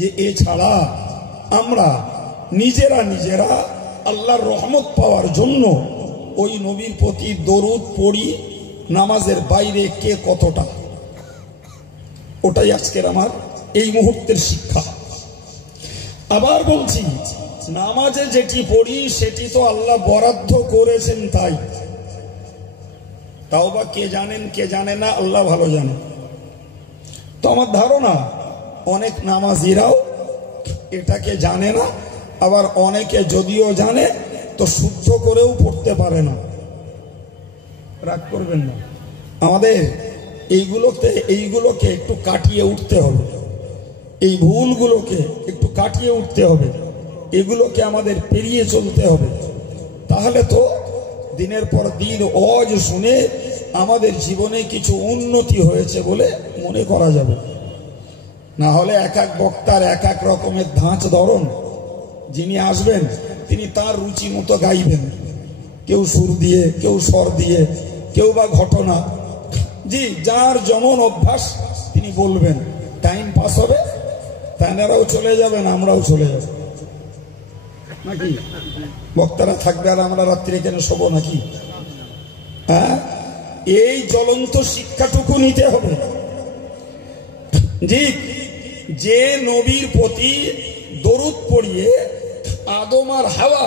যে এছাড়া আমরা নিজেরা আল্লাহর রহমত পাওয়ার জন্য ওই নবীর প্রতি দরুদ পড়ি নামাজের বাইরে কে কতটা। ওটাই আজকের আমার এই মুহূর্তের শিক্ষা। আবার বলছি, নামাজে যেটি পড়ি সেটি তো আল্লাহ বরাদ্দ করেছেন, তাও বা কে জানেন কে জানে না আল্লাহ ভালো জানে। তো আমার ধারণা অনেক নামাজিরাও এটাকে জানে না, আবার অনেকে যদিও জানে তো শুদ্ধ করেও পড়তে পারে না। রাগ করবেন না, আমাদের এইগুলোকে একটু কাটিয়ে উঠতে হবে, এই ভুলগুলোকে একটু কাটিয়ে উঠতে হবে, এগুলোকে আমাদের পেরিয়ে চলতে হবে। তাহলে তো দিনের পর দিন ওয়াজ শুনে আমাদের জীবনে কিছু উন্নতি হয়েছে বলে মনে করা যাবে। না হলে এক এক বক্তার এক এক রকমের ধাঁচ ধরন, যিনি আসবেন তিনি তার রুচি মতো গাইবেন, কেউ সুর দিয়ে, কেউ স্বর দিয়ে, কেউ বা ঘটনা, জি যার যেমন অভ্যাস তিনি বলবেন। টাইম পাস হবে, তাঁরাও চলে যাবেন, আমরাও চলে যাব নাকি? বক্তারা থাকবে আর আমরা রাত্রি কেন শোব নাকি? হ্যাঁ, এই জ্বলন্ত শিক্ষাটুকু নিতে হবে। জি, যে নবীর প্রতি দরুদ পড়িয়ে আদম আর হাওয়া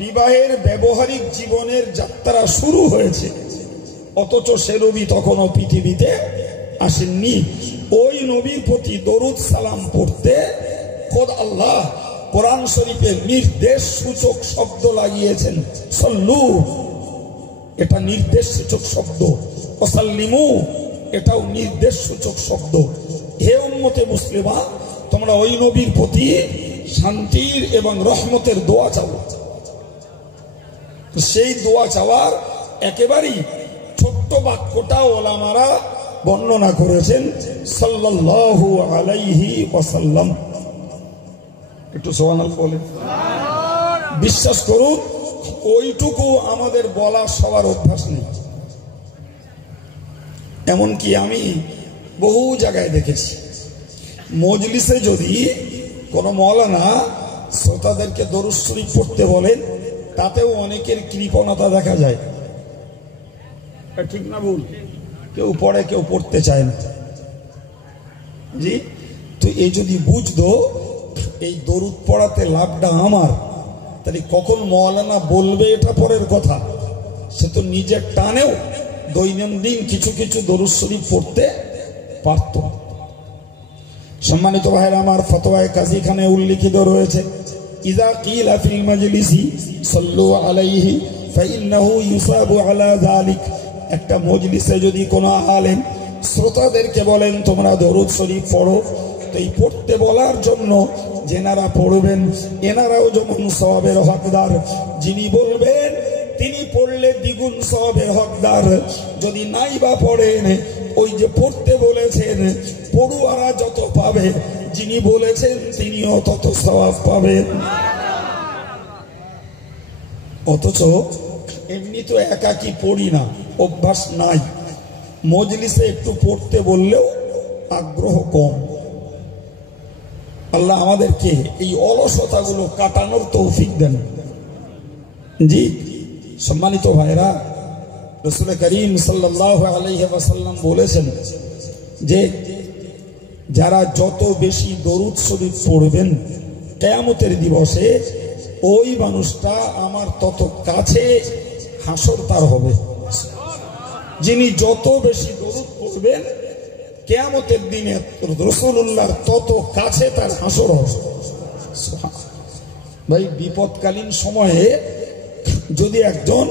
বিবাহের ব্যবহারিক জীবনের যাত্রা শুরু হয়েছে, অথচ সে নবী তখনও পৃথিবীতে আসেননি। ওই নবীর প্রতি দরুদ সালাম পড়তে খোদ আল্লাহ কোরআন শরীফে নির্দেশ সূচক শব্দ লাগিয়েছেন, সাল্লু, এটা নির্দেশ সূচক শব্দ, ওয়াসাল্লিমু, এটাও নির্দেশ সূচক শব্দ। হে উম্মতে মুসলিমা, তোমরা ওই নবীর প্রতি শান্তির এবং রহমতের দোয়া চাও। সেই দোয়া চাওয়ার একেবারেই ছোট্ট বাক্যটা ওলামারা বর্ণনা করেছেন, সাল্লাল্লাহু আলাইহি ওয়াসাল্লাম। একটু সুবহানাল্লাহ বলেন। বিশ্বাস করুন, ওইটুকু আমাদের বলা সবার অভ্যাস নেই। এমনকি আমি বহু জায়গায় দেখেছি, মজলিসে যদি কোনো মওলানা শ্রোতাদেরকে দরুদ শরীফ পড়তে বলেন, তাতেও অনেকের কৃপণতা দেখা যায়। ঠিক না ভুল? কেউ পড়ে, কেউ পড়তে চায় না। জি, তো এই যদি বুঝতো এই দরুদ পড়াতে লাভটা আমার, তাহলে কখন মওলানা বলবে এটা পরের কথা, সে তো নিজের টানেও দৈনন্দিন কিছু কিছু দরুদ শরীফ পড়তে পারত। সম্মানিত ভাইরা আমার, ফতোয়ায়ে কাজীখানে উল্লিখিত রয়েছে, ইযা কিলা ফিল মাজলিসি সাল্লু আলাইহি ফাইন্নাহু ইউসাবু আলা যালিক। একটা মজলিসে যদি কোনো আলেম শ্রোতাদেরকে বলেন তোমরা দরুদ শরীফ পড়ো, তো এই পড়তে বলার জন্য যেনারা পড়বেন এনারাও যেমন সওয়াবের হকদার, যিনি বলবেন তিনি পড়লে দ্বিগুণ সওয়াবের হকদার। যদি নাই বা পড়েন, ওই যে পড়তে বলেছেন পড়ুয়ারা যত পাবে, যিনি বলেছেন তিনিও তত সওয়াব পাবেন। অথচ এমনি তো একাকি পড়ি না, অভ্যাস নাই, মজলিসে একটু পড়তে বললেও আগ্রহ কম। আল্লাহ আমাদেরকে এই অলসতাগুলো কাটানোর তৌফিক দেন। জি সম্মানিত ভাইরা, রাসূল করিম সাল্লাল্লাহু আলাইহি ওয়াসাল্লাম বলেছেন যে যারা যত বেশি দরুদ শরীফ পড়বেন কিয়ামতের দিবসে ওই মানুষটা আমার তত কাছে হাসর তার হবে। যিনি যত বেশি দরুদ পড়বেন কিয়ামতের দিনে রাসূলুল্লাহর তত কাছে তার হাসর হবে। ভাই, বিপদকালীন সময়ে যদি একজন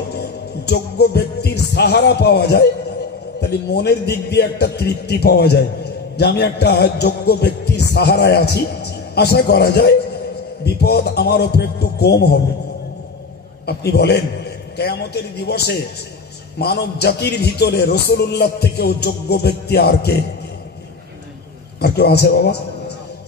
যোগ্য ব্যক্তির সাহারা পাওয়া যায়, তাহলে মনের দিক দিয়ে একটা তৃপ্তি পাওয়া যায় যে আমি একটা যোগ্য ব্যক্তির সাহারায় আছি। আশা করা যায় বিপদ আমার উপরে একটু কম হবে। আপনি বলেন, কিয়ামতের দিবসে মানব জাতির ভিতরে রাসূলুল্লাহ থেকেও যোগ্য ব্যক্তি আর কেউ আছে বাবা?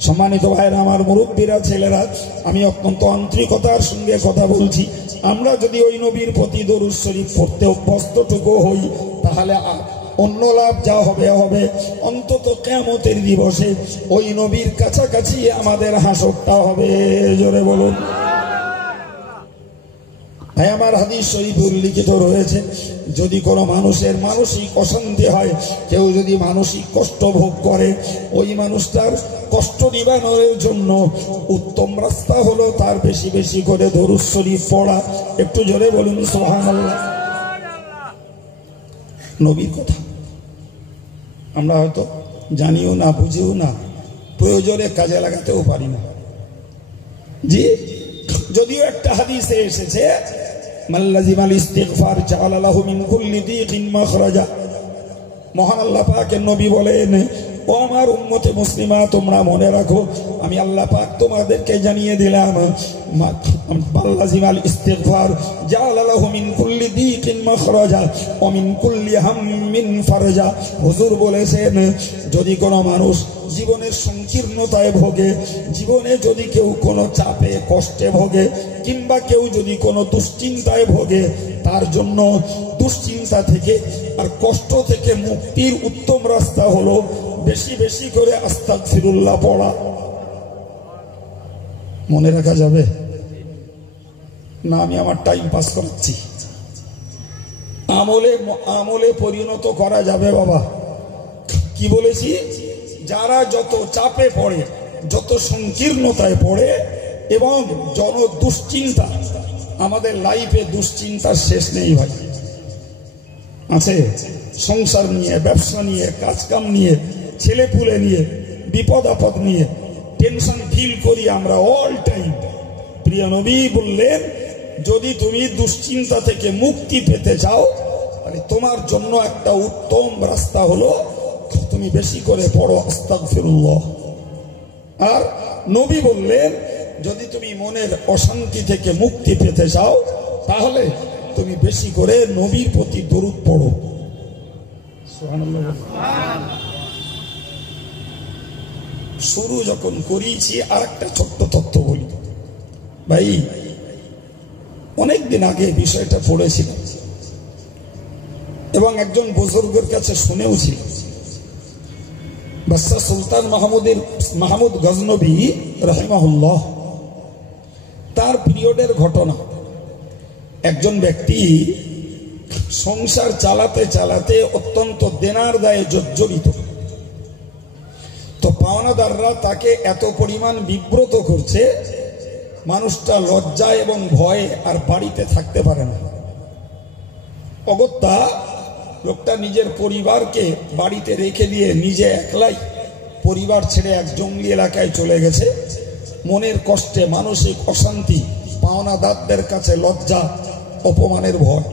সম্মানিত ভাইরা আমার, মুরব্বীরা, ছেলেরা, আমি অত্যন্ত আন্তরিকতার সঙ্গে কথা বলছি। আমরা যদি ওই নবীর প্রতি দরুদ শরীফ পড়তে অভ্যস্তটুকু হই, তাহলে অন্য লাভ যা হবে হবে, অন্তত কিয়ামতের দিবসে ওই নবীর কাছাকাছি আমাদের হাসরটা হবে। জোরে বলুন ভাই আমার, হাদিস শরীফে উল্লিখিত রয়েছে, যদি কোনো মানুষের মানসিক অশান্তি হয়, কেউ যদি মানসিক কষ্ট ভোগ করে, ওই মানুষটার কষ্ট নিবারণের জন্য উত্তম রাস্তা হলো তার বেশি বেশি করে দরুদ শরীফ পড়া। একটু জোরে বলুন সুবহানাল্লাহ। নবীর কথা আমরা হয়তো জানিও না, বুঝিও না, প্রয়োজনে কাজে লাগাতেও পারি না। জি, যদিও একটা হাদিসে এসেছে, মাল্লাজিমাল ইস্তিগফার জাআলা লাহু মিন কুল্লি দীকিন মাখরাজা। মহান আল্লাহ পাকের নবী বলেন, ও আমার উম্মতে মুসলিমা, তোমরা মনে রাখো, আমি আল্লাহ পাক তোমাদেরকে জানিয়ে দিলাম, মাল্লাজিমাল ইস্তিগফার জাআলা লাহু মিন কুল্লি দীকিন মাখরাজা ওয়া মিন কুল্লি হাম্মিন ফারজা। হুজুর বলেছেন, যদি কোনো মানুষ জীবনের সংকীর্ণতায় ভোগে, জীবনে যদি কেউ কোনো চাপে কষ্টে ভোগে, কিংবা কেউ যদি কোনো দুশ্চিন্তায় ভোগে, তার জন্য দুশ্চিন্তা থেকে আর কষ্ট থেকে মুক্তির উত্তম রাস্তা হলো বেশি বেশি করে আস্তাগফিরুল্লাহ পড়া। মনে রাখা যাবে না? আমি আমার টাইম পাস করাচ্ছি, আমলে পরিণত করা যাবে বাবা। কি বলেছি? যারা যত চাপে পড়ে, যত সংকীর্ণতায় পড়ে এবং দুশ্চিন্তা, আমাদের লাইফে দুশ্চিন্তার শেষ নেই ভাই। আছে সংসার নিয়ে, ব্যবসা নিয়ে, কাজকাম নিয়ে, ছেলেপুলে নিয়ে, বিপদ আপদ নিয়ে টেনশন ফিল করি আমরা অল টাইম। প্রিয় নবী বললেন, যদি তুমি দুশ্চিন্তা থেকে মুক্তি পেতে চাও, তাহলে তোমার জন্য একটা উত্তম রাস্তা হলো তুমি বেশি করে পড়ো আস্তাগফিরুল্লাহ। আর নবী বললেন, যদি তুমি মনের অশান্তি থেকে মুক্তি পেতে চাও, তাহলে তুমি বেশি করে নবীর প্রতি দরুদ পড়ো। সুবহানাল্লাহ। শুরু যখন করিয়েছি, আর একটা ছোট্ট তথ্য বলি ভাই। অনেকদিন আগে বিষয়টা পড়েছিলাম এবং একজন বুজুর্গের কাছে শুনেওছি। বাদশাহ সুলতান মাহমুদ গজনবী রাহিমাহুল্লাহ, তার পিরিয়ডের ঘটনা। একজন ব্যক্তি সংসার চালাতে চালাতে অত্যন্ত দেনার দায়ে জর্জরিত। তো পাওনাদাররা তাকে এত পরিমাণ বিব্রত করছে, মানুষটা লজ্জা এবং ভয়ে আর বাড়িতে থাকতে পারে না। অগত্যা লোকটা নিজের পরিবারকে বাড়িতে রেখে দিয়ে নিজে একলাই পরিবার ছেড়ে এক জঙ্গলি এলাকায় চলে গেছে, মনের কষ্টে, মানসিক অশান্তি, পাওনাদারদের কাছে লজ্জা, অপমানের ভয়।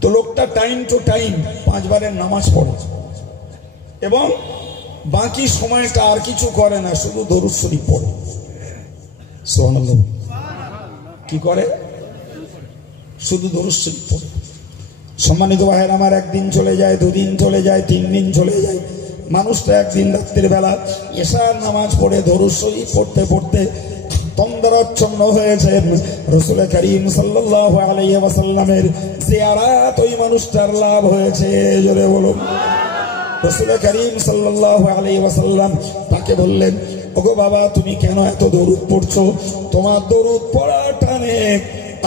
তো লোকটা টাইম টু টাইম 5 বারের নামাজ পড়ে এবং বাকি সময়টা আর কিছু করে না, শুধু দরুদ শরীফ পড়ে। সুবহানাল্লাহ। কি করে? শুধু দরুদ শরীফ পড়ে। সম্মানিত ভাইয়ের আমার, একদিন চলে যায়, 2 দিন চলে যায়, 3 দিন চলে যায়। মানুষটা একদিন রাত্রির বেলা এশার নামাজ পড়ে দরুদ শরীফ পড়তে পড়তে তন্দ্রাচ্ছন্ন হয়েছে। রাসূল করিম সাল্লাল্লাহু আলাইহি ওয়াসাল্লামের জিয়ারত ওই মানুষটার লাভ হয়েছে। জোরে বলুন। রাসূল করিম সাল্লাল্লাহু আলাইহি ওয়াসাল্লাম তাকে বললেন, ওগো বাবা, তুমি কেন এত দরুদ পড়ছো? তোমার দরুদ পড়ার টানে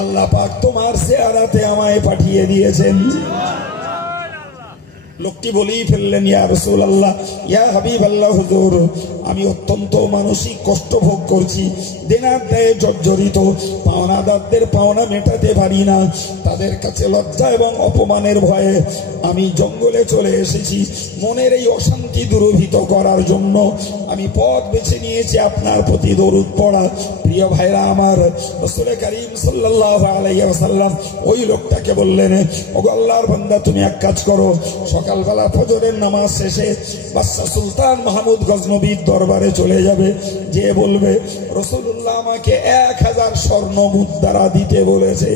আল্লাহ পাক তোমার জিয়ারতে আমায় পাঠিয়ে দিয়েছেন। লোকটি বলেই ফেললেন, ইয়া রাসূলুল্লাহ, ইয়া হাবিবাল্লাহ, হুজুর, আমি অত্যন্ত মানসিক কষ্ট ভোগ করছি, দেনার দায়ে জর্জরিত, পাওনাদারদের পাওনা মেটাতে পারি না, তাদের কাছে লজ্জা এবং অপমানের ভয়ে আমি জঙ্গলে চলে এসেছি। মনের এই অশান্তি দূরীভূত করার জন্য আমি পথ বেছে নিয়েছি আপনার প্রতি দরুদ পড়া। প্রিয় ভাইরা আমার, রাসূল করিম সাল্লাল্লাহু আলাইহি ওয়াসাল্লাম ওই লোকটাকে বললেন, ওগো আল্লাহর বান্দা, তুমি এক কাজ করো, সকালবেলা ফজরের নামাজ শেষে বাদশা সুলতান মাহমুদ গজনবীর দরবারে চলে যাবে, যে বলবে রাসূলুল্লাহ আমাকে 1000 স্বর্ণ মুদ্রা দিতে বলেছে।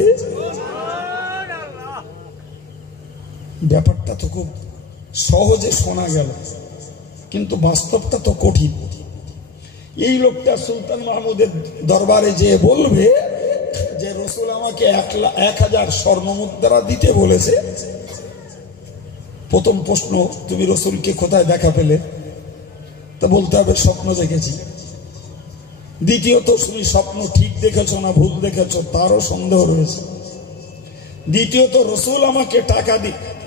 ব্যাপারটা তো খুব সহজে শোনা গেল, কিন্তু বাস্তবটা তো কঠিন। এই লোকটা সুলতান মাহমুদের দরবারে যে বলবে যে রাসূল আমাকে 1000 স্বর্ণ মুদ্রা দিতে বলেছে। প্রথম প্রশ্ন, তুমি রাসূলকে কোথায় দেখা পেলে? তা বলতে হবে স্বপ্ন দেখেছি। দ্বিতীয়ত, তুমি স্বপ্ন ঠিক দেখেছো না ভুল দেখেছো তারও সন্দেহ রয়েছে। দ্বিতীয়ত, রাসূল আমাকে টাকা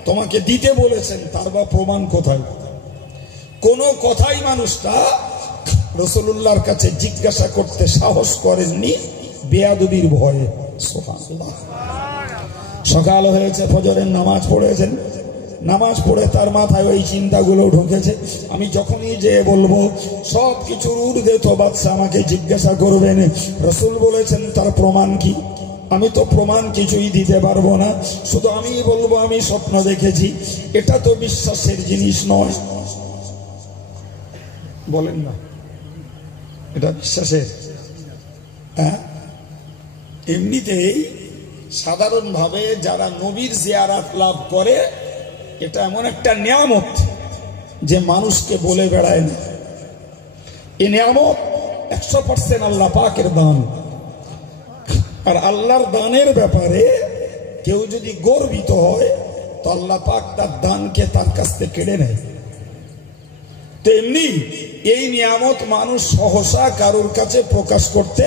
তোমাকে দিতে বলেছেন, তার বা প্রমাণ কোথায়? কোন কথাই মানুষটা রাসূলুল্লাহর কাছে জিজ্ঞাসা করতে সাহস করেননি, বেয়াদবির ভয়ে। সুবহানাল্লাহ। সকাল হয়েছে, ফজরের নামাজ পড়েছেন, নামাজ পড়ে তার মাথায় ওই চিন্তাগুলো ঢুকেছে, আমি যখনই যে বলবো সব কিছুর ঊর্ধ্বে তো বাদশা আমাকে জিজ্ঞাসা করবেন, রাসূল বলেছেন, তার প্রমাণ কি? আমি তো প্রমাণ কিছুই দিতে পারবো না, শুধু আমি বলবো আমি স্বপ্ন দেখেছি। এটা তো বিশ্বাসের জিনিস নয়। বলেন না, এটা বিশ্বাসের? হ্যাঁ, এমনিতেই সাধারণভাবে যারা নবীর জিয়ারত লাভ করে, এটা এমন একটা নিয়ামত যে মানুষকে বলে বেড়ায় না। এই নিয়ামত 100% আল্লাহ পাকের দান। আর আল্লাহর দানের ব্যাপারে কেউ যদি গর্বিত হয়, তো আল্লাহ পাক তার দানকে তার কাছ থেকে কেড়ে নেয়। তেমনি এই নিয়ামত মানুষ সহসা কারোর কাছে প্রকাশ করতে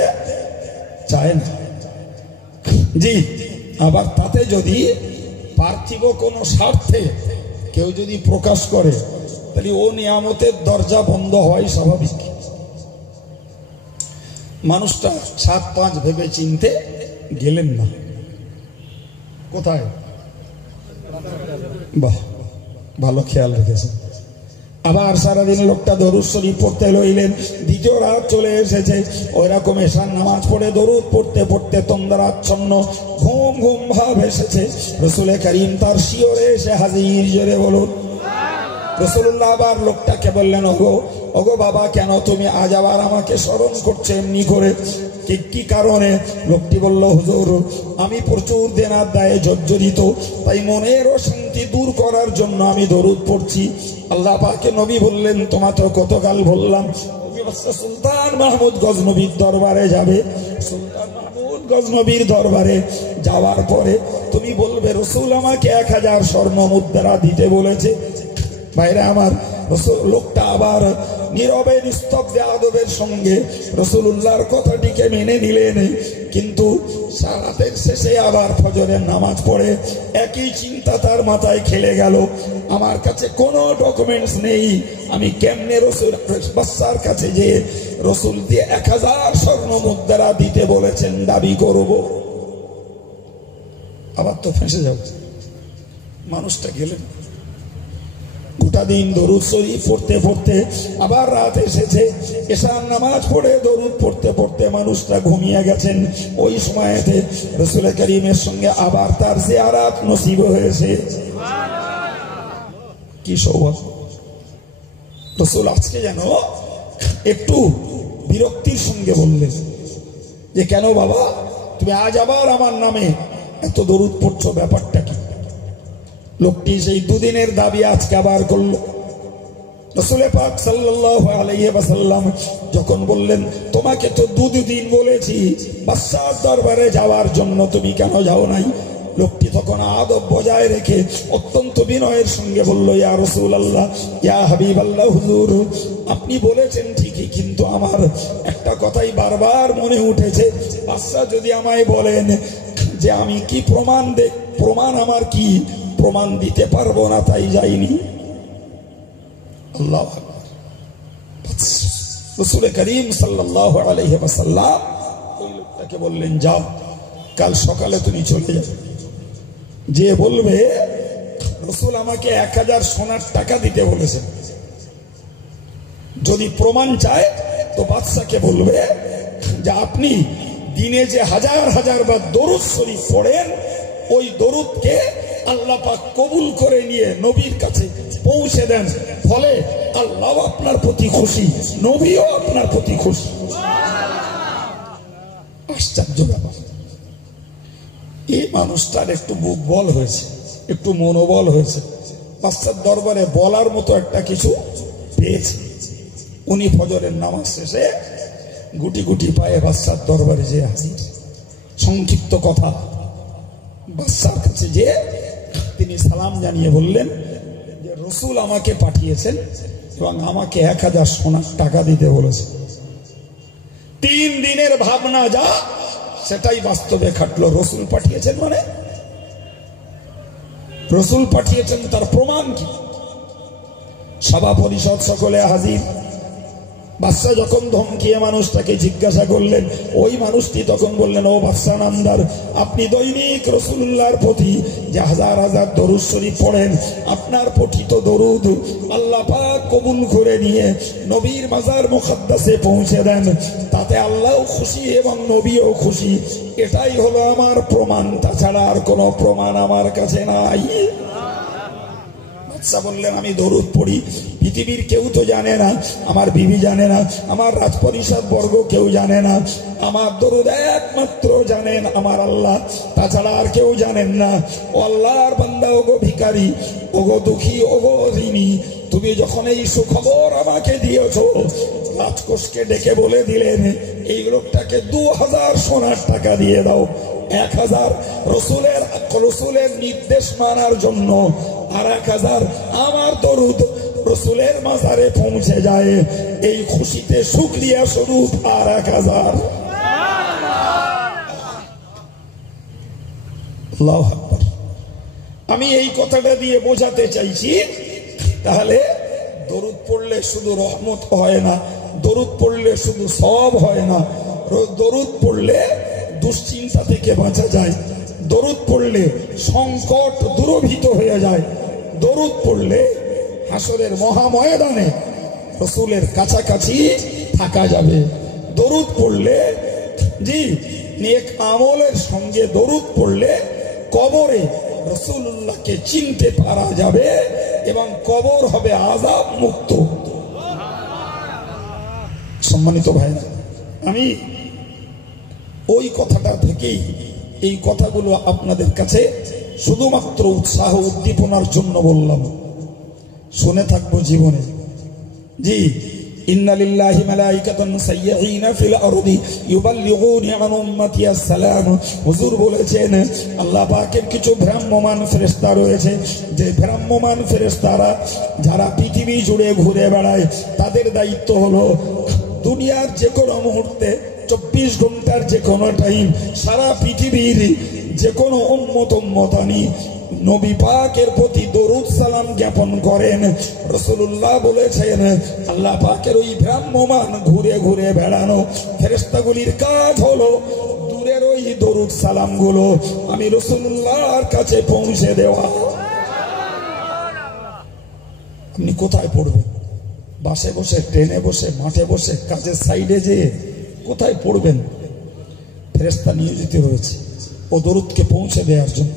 চায় না। জি, আবার তাতে যদি পার্থিব কোনো স্বার্থে কেউ যদি প্রকাশ করে, তাহলে ও নিয়ামতের দরজা বন্ধ হয় স্বাভাবিক। মানুষটা 7-5 ভেবে চিনতে গেলেন না। কোথায়? বাহ, ভালো খেয়াল রেখেছেন। আবার সারাদিন লোকটা দরুদ শরীফ পড়তে লইলেন। দ্বিতীয় রাত চলে এসেছে, ওই রকম এশার নামাজ পড়ে দরুদ পড়তে পড়তে তন্দ্রাচ্ছন্ন ঘুম ঘুম ভাব এসেছে। রাসূল করিম তার শিয়রে এসে হাজির। জোরে বলুন। রাসূলুল্লাহ আবার লোকটাকে বললেন, ওগো বাবা, কেন তুমি আজ আবার আমাকে স্মরণ করছো এমনি করে? কি কারণে? লোকটি বলল, হুজুর, আমি প্রচুর দেনার দায়ে জর্জরিত, তাই মনের অশান্তি দূর করার জন্য আমি দরুদ পড়ছি। আল্লাহ পাকে নবী বললেন, তোমাকে গতকাল বললাম তুমি সুলতান মাহমুদ গজনবীর দরবারে যাবে। সুলতান মাহমুদ গজনবীর দরবারে যাওয়ার পরে তুমি বলবে রাসূল আমাকে 1000 স্বর্ণ মুদ্রা দিতে বলেছে। ভাইরা আমার, লোকটা আবার নীরবে নিস্তব্ধে আদবের সঙ্গে রাসূলুল্লাহর কথাটিকে মেনে নিলেন। কিন্তু সারাতের শেষে আবার ফজরের নামাজ পড়ে একই চিন্তা তার মাথায় খেলে গেল, আমার কাছে কোনো ডকুমেন্টস নেই, আমি কেমনে রাসূল বাদশার কাছে যে রাসূল দিয়ে 1000 স্বর্ণ মুদ্রা দিতে বলেছেন দাবি করব? আবার তো ফেঁসে যাবে। মানুষটা গেলেন, গোটা দিন দরুদ শরীফ পড়তে পড়তে আবার রাত এসেছে, এশার নামাজ পড়ে দরুদ পড়তে পড়তে মানুষটা ঘুমিয়ে গেছেন। ওই সময়তে রাসূল করিমের সঙ্গে আবার তার জিয়ারত নসিব হয়েছে। কি সৌভাগ্য! রাসূল আজকে যেন একটু বিরক্তির সঙ্গে বললেন যে, কেন বাবা তুমি আজ আবার আমার নামে এত দরুদ পড়ছো, ব্যাপারটা কি? লোকটি সেই দুদিনের দাবি আজকে আবার করলো। রাসূল পাক সাল্লাল্লাহু আলাইহি ওয়াসাল্লাম যখন বললেন, তোমাকে তো দুদিন বলেছি বাদশার দরবারে যাওয়ার জন্য, তুমি কেন যাও নাই? লোকটি তখন আদব বজায় রেখে অত্যন্ত বিনয়ের সঙ্গে বলল, ইয়া রাসূলুল্লাহ, ইয়া হাবিবাল্লাহ, হুজুর আপনি বলেছেন ঠিকই, কিন্তু আমার একটা কথাই বারবার মনে উঠেছে, বাদশা যদি আমায় বলেন যে আমি কি প্রমাণ আমার কি, প্রমাণ দিতে পারবো না, তাই যাইনি। আল্লাহু আকবার। রাসূল করিম সাল্লাল্লাহু আলাইহি ওয়াসাল্লাম ওই লোকটাকে বললেন, যাও কাল সকালে তুমি চলে যাবে, যে বলবে রাসূল আমাকে 1000 সোনার টাকা দিতে বলেছেন, যদি প্রমাণ চায় তো বাদশাকে বলবে যে আপনি দিনে যে হাজার হাজার বার দরুদ শরীফ পড়েন, ওই দরুদকে আল্লাহ পাক কবুল করে নিয়ে নবীর কাছে পৌঁছে দেন, ফলে আল্লাহ আপনার প্রতি খুশি, নবীও আপনার প্রতি খুশি। আশ্চর্য ব্যাপার! এই মানুষটার একটু বুক বল হয়েছে, একটু মনোবল হয়েছে, বাদশার দরবারে বলার মতো একটা কিছু পেয়েছে। উনি ফজরের নামাজ শেষে গুটি গুটি পায়ে বাদশার দরবারে যে হাজির। সংক্ষিপ্ত কথা, বাদশার কাছে যে তিনি সালাম জানিয়ে বললেন যে রাসূল আমাকে পাঠিয়েছেন এবং আমাকে 1000 সোনার টাকা দিতে বলেছে। 3 দিনের ভাবনা যা সেটাই বাস্তবে খাটলো। রাসূল পাঠিয়েছেন মানে রাসূল পাঠিয়েছেন, তার প্রমাণ কি? সভা পরিষদ সকলে হাজির। বাদশা যখন ধমকিয়ে মানুষটাকে জিজ্ঞাসা করলেন, ওই মানুষটি তখন বললেন, ও বাদশা নামদার, আপনি দৈনিক রাসূলুল্লাহর প্রতি যে হাজার হাজার দরুদ শরীফ পড়েন, আপনার পঠিত দরুদ আল্লাহ পাক কবুল করে নিয়ে নবীর মাজার মুকদ্দাসে পৌঁছে দেন, তাতে আল্লাহও খুশি এবং নবীও খুশি। এটাই হলো আমার প্রমাণ, তাছাড়া আর কোনো প্রমাণ আমার কাছে নাই। বললেন, আমি দরুদ পড়ি, পৃথিবীর কেউ তো জানে না, আমার বিবি জানে না, আমার রাজপরিষদ বর্গ কেউ জানে না, আমার দরুদ একমাত্র জানেন আমার আল্লাহ, তাছাড়া আর কেউ জানেন না। ও আল্লাহর বান্দা, ওগো ভিখারি, ওগো দুঃখী, ওগো ঋণী, তুমি যখন এই সুখবর আমাকে দিয়েছ, রাজকোষকে ডেকে বলে দিলেন এই লোকটাকে 2000 সোনার টাকা দিয়ে দাও, 1000 রসুলের নির্দেশ মানার জন্য, আর 1000 আমার দরুদ রসুলের মাজারে পৌঁছে যায়, এই খুশিতে শুকরিয়া স্বরূপ আর 1000। আল্লাহু আকবার। আমি এই কথাটা দিয়ে বোঝাতে চাইছি, তাহলে দরুদ পড়লে শুধু রহমত হয় না, দরুদ পড়লে শুধু সওয়াব হয় না, দরুদ পড়লে দুশ্চিন্তা থেকে বাঁচা যায়, দরুদ পড়লে সংকট দূরভূত হয়ে যায়, দরুদ পড়লে হাসরের মহাময়দানে রাসূলের কাছাকাছি থাকা যাবে, দরুদ পড়লে নেক আমলের সঙ্গে দরুদ পড়লে কবরে রাসূলুল্লাহকে চিনতে পারা যাবে এবং কবর হবে আযাব মুক্ত। সম্মানিত ভাইরা, আমি ওই কথাটা থেকেই এই কথাগুলো আপনাদের কাছে শুধুমাত্র উৎসাহ উদ্দীপনার জন্য বললাম, শুনে থাকবো জীবনে। জি, ইন্না লিল্লাহি মালাইকাতান সাইয়্যিনা ফিল আরদি ইউবাল্লিগুনি আন উম্মতি আসসালাম। হুজুর বলেছেন, আল্লাহ পাকের কিছু ভ্রাম্যমান ফেরেশতা রয়েছে, যে ভ্রাম্যমান ফেরেশতারা যারা পৃথিবী জুড়ে ঘুরে বেড়ায়, তাদের দায়িত্ব হলো দুনিয়ার যে কোনো মুহূর্তে 24 ঘন্টার যে কোনো টাইম সারা পৃথিবীর যে কোনো উম্মতানি নবী পাকের প্রতি দরুদ সালাম জ্ঞাপন করেন। রাসূলুল্লাহ বলেছেন, আল্লাহ পাকের ওই ভ্রাম্যমান ঘুরে ঘুরে বেড়ানো ফেরেশতাগুলির কাজ হলো দূরের ওই দরুদ সালাম গুলো আমি রাসূলুল্লাহর কাছে পৌঁছে দেওয়া। আপনি কোথায় পড়বেন? বাসে বসে, ট্রেনে বসে, মাঠে বসে, কাজের সাইডে যেয়ে কোথায় পড়বেন? ফেরেশতা নিয়োজিত হয়েছে ও দরুদকে পৌঁছে দেওয়ার জন্য।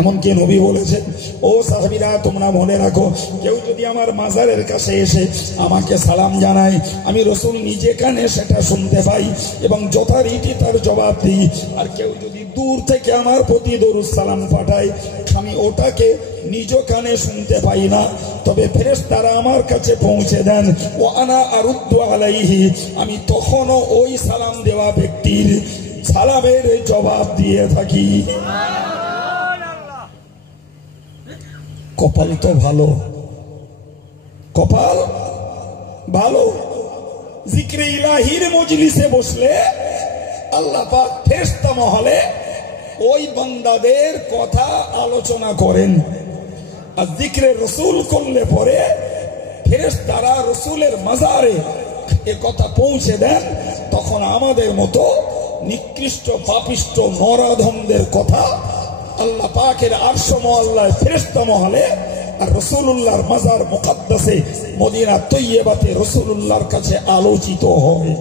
এমনকি নবী বলেছেন, ও সাহাবীরা তোমরা মনে রাখো, কেউ যদি আমার মাজারের কাছে এসে আমাকে সালাম জানায়, আমি রাসূল নিজে কানে সেটা শুনতে পাই এবং যথারীতি তার জবাব দিই। আর কেউ যদি দূর থেকে আমার প্রতি দরুদ সালাম পাঠায়, আমি ওটাকে নিজ কানে শুনতে পাই না, তবে ফেরেশতারা আমার কাছে পৌঁছে দেন। ও আনা আরুদ্দু আলাইহি, আমি তখনও ওই সালাম দেওয়া ব্যক্তির সালামের জবাব দিয়ে থাকি। কপাল তো ভালো, কপাল ভালো। জিক্রে ইলাহির মজলিসে বসলে আল্লাহ পাক ফেরেশতা মহলে ওই বান্দাদের কথা আলোচনা করেন। আর জিক্রে রাসূল করলে পরে ফেরেশতারা রাসূলের মাজারে এ কথা পৌঁছে দেন। তখন আমাদের মতো নিকৃষ্ট পাপিষ্ট নরাধমদের কথা আল্লাহ পাকের আরশ মহল্লায় ফেরেশতা মহলে আর রাসূলুল্লাহর মাজার মুকদ্দাসে মদিনা তৈয়বাতে রাসূলুল্লাহর কাছে আলোচিত হয়।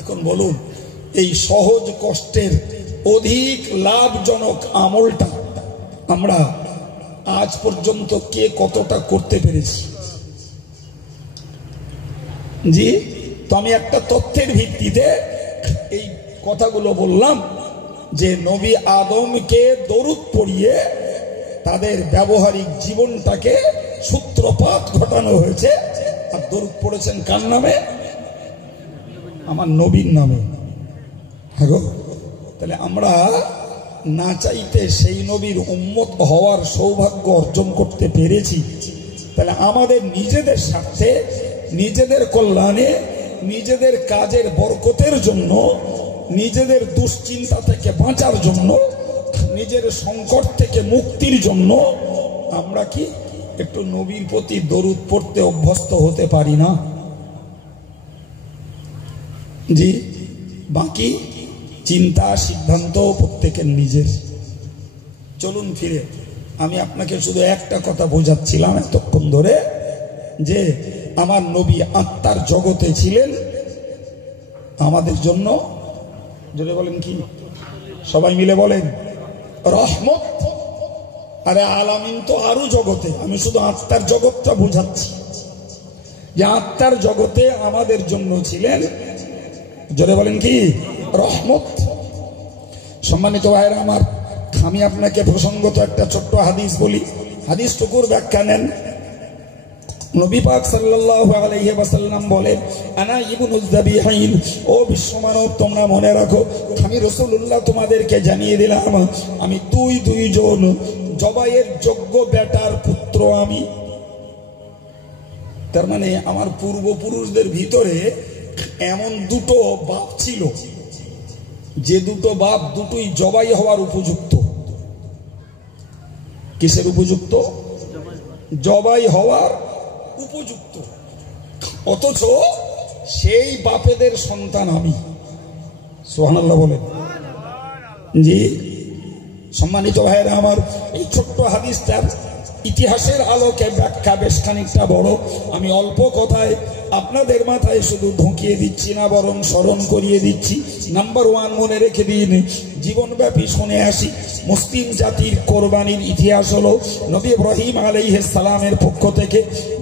এখন বলুন, এই সহজ কষ্টের অধিক লাভজনক আমলটা আমরা আজ পর্যন্ত কে কতটা করতে পেরেছি? জি, তো আমি একটা তথ্যের ভিত্তিতে এই কথাগুলো বললাম যে নবী আদমকে দরুদ পড়িয়ে তাদের ব্যবহারিক জীবনটাকে সূত্রপাত ঘটানো হয়েছে। আর দরুদ পড়েছেন কার নামে? আমার নবীর নামে। হ্যাঁ গো, তাহলে আমরা না চাইতে সেই নবীর উম্মত হওয়ার সৌভাগ্য অর্জন করতে পেরেছি। তাহলে আমাদের নিজেদের স্বার্থে, নিজেদের কল্যাণে, নিজেদের কাজের বরকতের জন্য, নিজেদের দুশ্চিন্তা থেকে বাঁচার জন্য, নিজের সংকট থেকে মুক্তির জন্য আমরা কি একটু নবীর প্রতি দরুদ পড়তে অভ্যস্ত হতে পারি না? জি, বাকি চিন্তা সিদ্ধান্ত প্রত্যেকের নিজের। চলুন ফিরে আমি আপনাকে শুধু একটা কথা বোঝাচ্ছিলাম এতক্ষণ ধরে, যে আমার নবী আত্মার জগতে ছিলেন আমাদের জন্য। যদি বলেন কি, সবাই মিলে বলেন রহমত। আরে আলামিন তো আরো জগতে, আমি শুধু আত্মার জগৎটা বোঝাচ্ছি যে আত্মার জগতে আমাদের জন্য ছিলেন, জোরে বলেন কি, রহমত। সম্মানিত ভাইরা আমার, আমি আপনাকে প্রসঙ্গত একটা ছোট্ট হাদিস বলি, হাদিসটুকুর ব্যাখ্যা নেন। নবী পাক সাল্লাল্লাহু আলাইহি ওয়াসাল্লাম বলেন, আনা ইবনুল যাবিহাইন, ও বিশ্বমানব তোমরা মনে রাখো, আমি রাসূলুল্লাহ তোমাদেরকে জানিয়ে দিলাম, আমি দুইজন জবাইয়ের যোগ্য বেটার পুত্র আমি। তার মানে আমার পূর্বপুরুষদের ভিতরে এমন দুটো বাপ ছিল, যে দুটো বাপ দুটোই জবাই হওয়ার উপযুক্ত। কিসের উপযুক্ত? জবাই হওয়ার উপযুক্ত। অথচ সেই বাপেদের সন্তান আমি। সুবহানাল্লাহ বলেন। জি, সম্মানিত ভাইয়েরা আমার, এই ছোট্ট হাদিসটার ইতিহাসের আলোকে ব্যাখ্যা বেশ খানিকটা বড়। আমি অল্প কথায় আপনাদের মাথায় শুধু ঢুকিয়ে দিচ্ছি না, বরং স্মরণ করিয়ে দিচ্ছি। নাম্বার 1 মনে রেখে দিন, জীবনব্যাপী শুনে আসি, মুসলিম জাতির কোরবানির ইতিহাস হলো নবী ইব্রাহিম আলাইহিস সালামের পক্ষ থেকে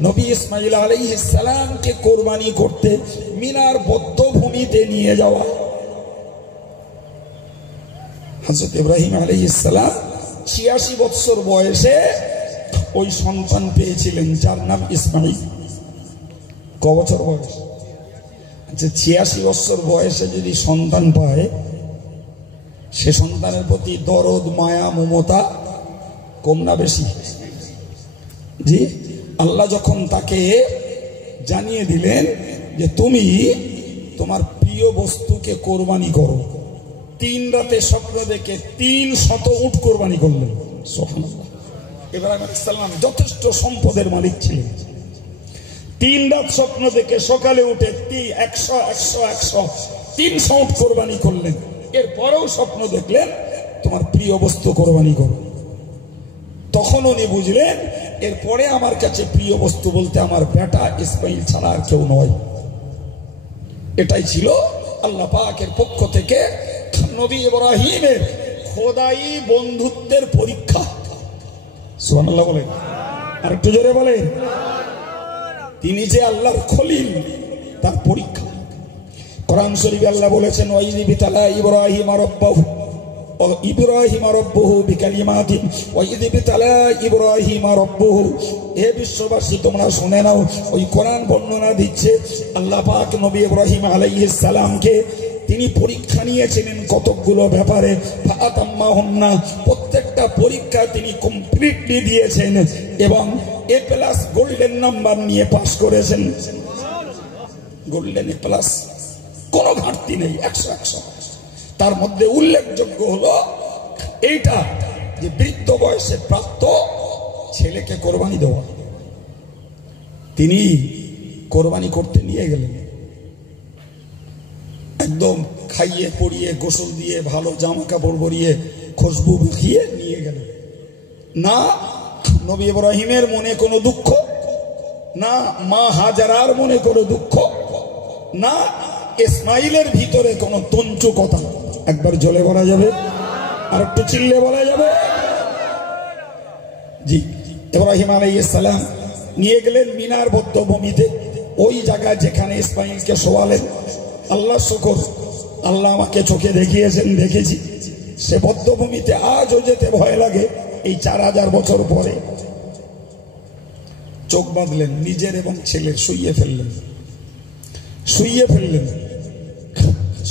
নবী ইসমাইল আলাইহিস সালামকে কোরবানি করতে মিনার বদ্ধভূমিতে নিয়ে যাওয়া। হযরত ইব্রাহিম আলাইহিস সালাম 86 বছর বয়সে ওই সন্তান পেয়েছিলেন, যার নাম ইসমাইল। ক বছর বয়স? আচ্ছা, 86 বছর বয়সে যদি সন্তান পায়, সে সন্তানের প্রতি দরদ, মায়া, মমতা কম না বেশি? জি, আল্লাহ যখন তাকে জানিয়ে দিলেন যে তুমি তোমার প্রিয় বস্তুকে কোরবানি করো, 3 রাতে স্বপ্ন দেখে 300 উট কোরবানি করলেন। সুবহানাল্লাহ। ইব্রাহিম আলাইহিস সালাম যথেষ্ট সম্পদের মালিক ছিলেন। 3 রাত স্বপ্ন দেখে সকালে উঠে 300 উট কোরবানি করলেন। এরপরেও স্বপ্ন দেখলেন তোমার প্রিয় বস্তু কোরবানি করো। তখন উনি বুঝলেন এরপরে আমার কাছে প্রিয় বস্তু বলতে আমার বেটা ইসমাইল ছাড়া আর কেউ নয়। এটাই ছিল আল্লাহ পাকের পক্ষ থেকে নবী ইব্রাহিমের খোদাই বন্ধুত্বের পরীক্ষা। সুবহানাল্লাহ বলেন, আর একটু জোরে বলেন। তিনি যে আল্লাহর খলিল, তার পরীক্ষা। কোরআন শরীফে আল্লাহ বলেছেন ওয়াইযি বিতালা ইব্রাহিম রাব্বাহু ইব্রাহিম রাব্বুহু বিকালিমাতিন ওয়াইযি বিতালা ইব্রাহিম রাব্বুহু। হে বিশ্ববাসী তোমরা শুনে নাও, ওই কোরআন বর্ণনা দিচ্ছে আল্লাহ পাক নবী ইব্রাহিম আলাইহিস সালামকে তিনি পরীক্ষা নিয়েছিলেন কতকগুলো ব্যাপারে। ফাতাম্মাহুন্না, প্রত্যেকটা পরীক্ষা তিনি কমপ্লিটলি দিয়েছেন এবং A+ গোল্ডেন নাম্বার নিয়ে পাস করেছেন। গোল্ডেন A+, কোনো ঘাটতি নেই, 100। তার মধ্যে উল্লেখযোগ্য হলো এইটা যে বৃদ্ধ বয়সে প্রাপ্ত ছেলেকে কোরবানি দেওয়া। তিনি কোরবানি করতে নিয়ে গেলেন, একদম খাইয়ে পরিয়ে গোসল দিয়ে ভালো জামা কাপড় পরিয়ে খুশবু মাখিয়ে নিয়ে গেলেন। না নবী ইব্রাহিমের মনে কোনো দুঃখ, না মা হাজারার মনে কোনো দুঃখ, না ইসমাইলের ভিতরে কোনো তঞ্চু কথা। একবার জলে বলা যাবে, আর একটু চিল্লে বলা যাবে। জি, ইব্রাহিম আলাইহিস সালাম নিয়ে গেলেন মিনার বদ্ধভূমিতে, ওই জায়গায় যেখানে ইসমাইলকে শোয়ালেন। আল্লাহ শুকর, আল্লাহ আমাকে চোখে দেখিয়েছেন, দেখেছি। সে বদ্ধভূমিতে আজও যেতে ভয় লাগে। এই 4000 বছর পরে চোখ বাঁধলেন নিজের এবং ছেলের, শুইয়ে ফেললেন।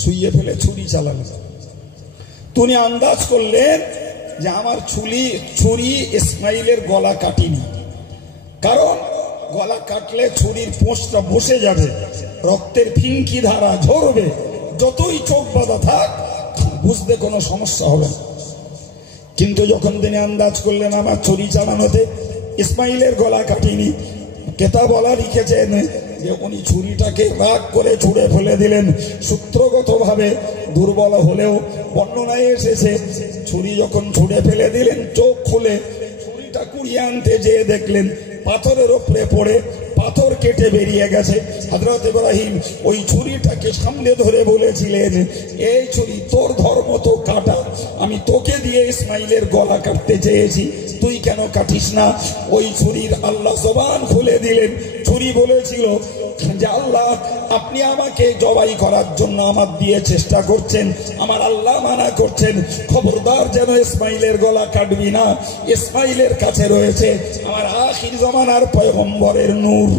শুইয়ে ফেলে ছুরি চালালেন। তিনি আন্দাজ করলেন যে আমার ছুরি ইসমাইলের গলা কাটিনি, কারণ গলা কাটলে ছুরির পোঁছটা বসে যাবে, রক্তের ফিঙ্কি ধারা ঝরবে। যতই চোখ বাঁধা থাক বুঝতে কোনো সমস্যা হবে না। কিন্তু যখন তিনি আন্দাজ করলেন আমার ছুরি চালানোতে ইসমাইলের গলা কাটিনি, কেতাব বলা লিখেছেন যে উনি ছুরিটাকে রাগ করে ছুঁড়ে ফেলে দিলেন। সূত্রগতভাবে দুর্বল হলেও বর্ণনায় এসেছে ছুরি যখন ছুঁড়ে ফেলে দিলেন, চোখ খুলে ছুরিটা কুড়িয়ে আনতে যেয়ে দেখলেন পাথরের উপরে পড়ে পাথর কেটে বেরিয়ে গেছে। হযরত ইব্রাহিম ওই ছুরিটাকে সামনে ধরে বলেছিলেন, এই ছুরি তোর ধর্ম তো কাটা, আমি তোকে দিয়ে ইসমাইলের গলা কাটতে চেয়েছি, তুই কেন কাটিস না? ওই ছুরির আল্লাহ জবান খুলে দিলেন। ছুরি বলেছিল যে আল্লাহ আপনি আমাকে জবাই করার জন্য আমার দিয়ে চেষ্টা করছেন, আমার আল্লাহ মানা করছেন, খবরদার যেন ইসমাইলের গলা কাটবি না। ইসমাইলের কাছে রয়েছে আমার আখির জামানার পয়গম্বরের নূর।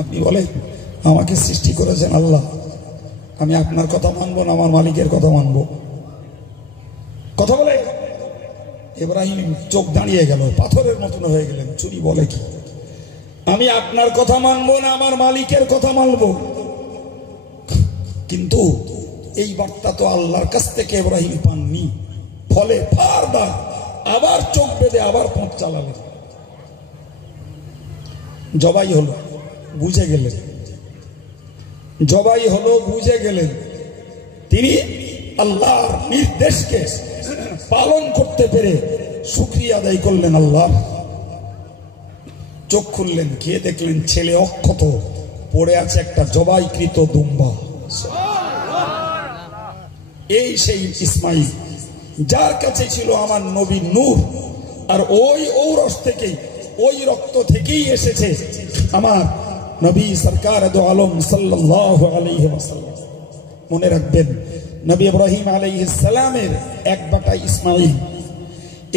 আপনি বলেন আমাকে সৃষ্টি করেছেন আল্লাহ, আমি আপনার কথা মানবো না আমার মালিকের কথা মানবো? কথা বলে ইব্রাহিম চোখ দাঁড়িয়ে গেল, পাথরের মতন হয়ে গেলেন। ছুরি বলে কি আমি আপনার কথা মানবো না আমার মালিকের কথা মানবো? কিন্তু এই বার্তা তো আল্লাহর কাছ থেকে ইব্রাহিম পাননি। ফলে ফারদা আবার চোখ বেঁধে আবার পথ চালালেন। জবাই হলো, বুঝে গেলেন। জবাই হলো, বুঝে গেলেন। তিনি আল্লাহর নির্দেশকে পালন করতে পেরে শুকরিয়া আদায় করলেন আল্লাহ। চোখ খুললেন, গিয়ে দেখলেন ছেলে অক্ষত পড়ে আছে একটা জবাইকৃত দুম্বা। এই সেই ইসমাইল যার কাছে ছিল আমার নবী নূর, আর ওই ঔরস থেকেই, ওই রক্ত থেকেই এসেছে আমার নবী সরকার দো আলম সাল্লাল্লাহু আলাইহি ওয়াসাল্লাম। মনে রাখবেন নবী ইব্রাহিম আলাইহিস সালামের এক বেটা ইসমাইল,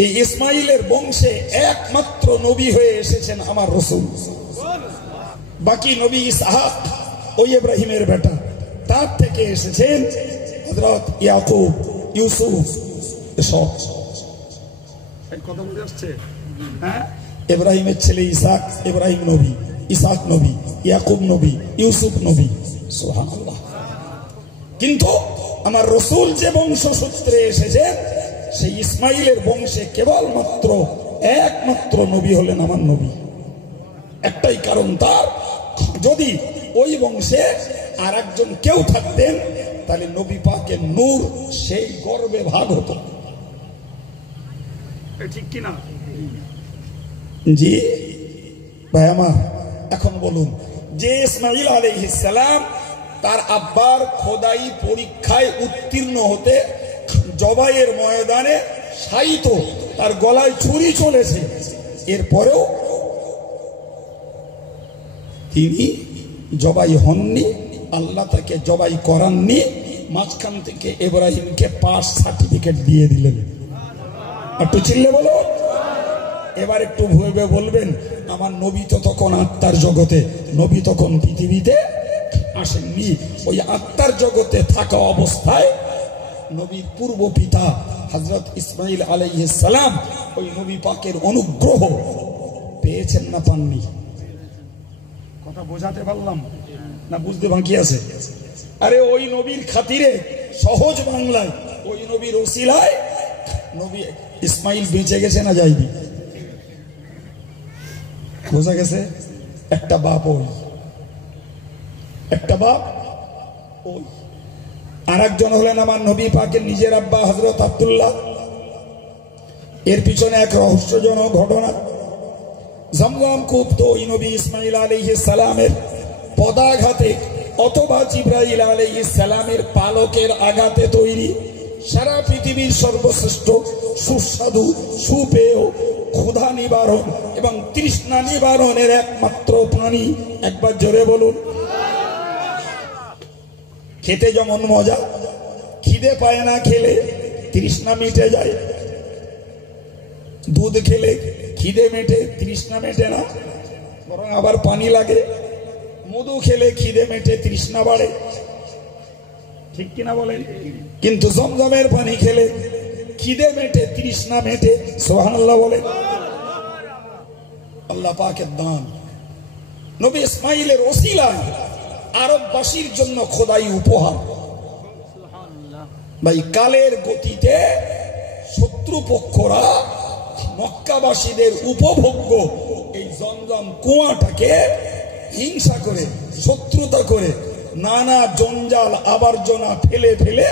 এই ইসমাইলের বংশে একমাত্র নবী হয়ে এসেছেন আমার রাসূল। বাকি নবী ইসহাক ওই ইব্রাহিমের বেটা, তার থেকে এসেছেন হযরত ইয়াকুব, ইউসুফ। এসব কথা বুঝে আসছে? হ্যাঁ, ইব্রাহিমের ছেলে ইসহাক, ইব্রাহিম নবী, ইসহাক নবী, ইয়াকুব নবী, ইউসুফ নবী। সুবহানাল্লাহ। কিন্তু আমার রাসূল যে বংশসূত্রে এসেছেন সেই ইসমাইলের বংশে কেবলমাত্র একমাত্র নবী হলেন আমার নবী। একটাই কারণ তার, যদি ওই বংশে আর একজন কেউ থাকতেন তাহলে নবী পাকের নূর সেই গর্বে ভাগ হতো। ঠিক কিনা? জি ভাই আমার, এখন বলুন যে ইসমাঈল আলাইহিস সালাম তার আব্বার খোদাই পরীক্ষায় উত্তীর্ণ হতে জবাইয়ের ময়দানে শায়িত, তার গলায় ছুরি চলেছে, এরপরেও তিনি জবাই হননি, আল্লাহ তাকে জবাই করাননি, মাঝখান থেকে ইব্রাহিমকে পাস সার্টিফিকেট দিয়ে দিলেন। একটু চিল্লে বলো। এবার একটু ভেবে বলবেন, আমার নবী তো তখন আত্মার জগতে, নবী তখন পৃথিবীতে আসেননি। ওই আত্মার জগতে থাকা অবস্থায় নবীর পূর্ব পিতা হযরত ইসমাঈল আলাইহিস সালাম ওই নবী পাকের অনুগ্রহ পেয়েছেন না পাননি? কথা বোঝাতে পারলাম না? বুঝতে বাকি আছে? আরে ওই নবীর খাতিরে, সহজ বাংলায়, ওই নবীর ওসিলায় নবী ইসমাঈল বেঁচে গেছে না যায়নি? বোঝা গেছে? একটা বাপ ওই, একটা বাপ ওই। আর একজন হলেন আমার নবী পাকের নিজের আব্বা হযরত আব্দুল্লাহ। এর পিছনে এক রহস্যজনক ঘটনা। জমজম কূপ তো ওই নবী ইসমাঈল আলাইহিস সালামের পদাঘাতে অথবা জিবরাইল আলাইহিস সালামের পালকের আঘাতে তৈরি। সারা পৃথিবীর সর্বশ্রেষ্ঠ সুস্বাদু সুপেয় ক্ষুধা নিবারণ এবং তৃষ্ণা নিবারণের একমাত্র পানি। একবার জোরে বলুন। খেতে যেমন মজা, খিদে পায় না খেলে তৃষ্ণা মিটে যায়। দুধ খেলে খিদে মেটে, তৃষ্ণা মেটে না, বরং আবার পানি লাগে। মধু খেলে খিদে মেটে, তৃষ্ণা বাড়ে, ঠিক কিনা বলেন? কিন্তু জমজমের পানি খেলে খিদে মেটে, তৃষ্ণা মেটে। সুবহানাল্লাহ বলেন। আল্লাহ পাকের দান। নবী ইসমাঈলের ওসিলায় আরববাসীর জন্য খোদাই উপহার। ভাই, কালের গতিতে শত্রুপক্ষরা মক্কাবাসীদের উপভোগ্য এই জমজম কুয়াটাকে হিংসা করে, শত্রুতা করে, নানা জঞ্জাল আবর্জনা ফেলে ফেলে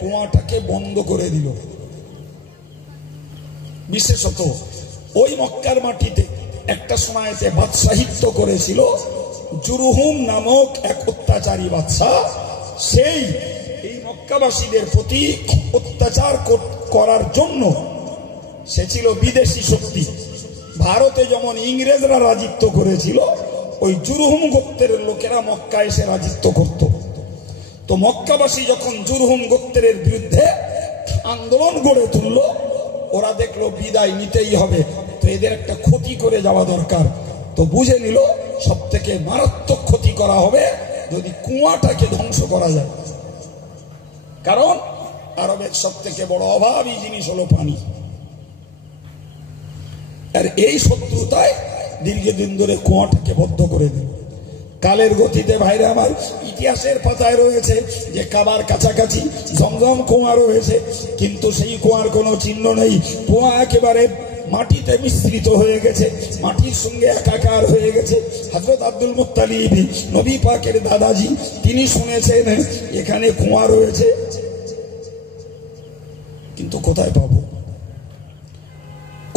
কুয়াটাকে বন্ধ করে দিল। বিশেষত ওই মক্কার মাটিতে একটা সময়তে বাদশাহিত্য করেছিল জুরহুম নামক এক অত্যাচারী বাদশা। সেই এই মক্কাবাসীদের প্রতি অত্যাচার করার জন্য সে ছিল বিদেশি শক্তি। ভারতে যেমন ইংরেজরা রাজত্ব করেছিল, ওই জুরহুম গোত্রের লোকেরা মক্কা এসে রাজত্ব করত। তো মক্কাবাসী যখন জুরহুম গোত্রের বিরুদ্ধে আন্দোলন গড়ে তুলল, ওরা দেখলো বিদায় নিতেই হবে, তো এদের একটা ক্ষতি করে যাওয়া দরকার। তো বুঝে নিল সব থেকে মারাত্মক ক্ষতি করা হবে যদি কুয়াটাকে ধ্বংস করা যায়। কারণ আরবের সব থেকে বড় অভাবী জিনিস হলো পানি। আর এই শত্রুতায় দীর্ঘদিন ধরে কুয়াটাকে বদ্ধ করে দিল। কালের গতিতে ভাইরা আমার, ইতিহাসের পাতায় রয়েছে যে কাবার কাছাকাছি জমজম কুয়া রয়েছে, কিন্তু সেই কুয়ার কোনো চিহ্ন নেই। কুয়া একেবারে মাটিতে মিশ্রিত হয়ে গেছে, মাটির সঙ্গে একাকার হয়ে গেছে। হযরত আব্দুল মুত্তালিব, নবী পাকের দাদাজি, তিনি শুনেছেন এখানে কুয়া রয়েছে, কিন্তু কোথায় পাবো,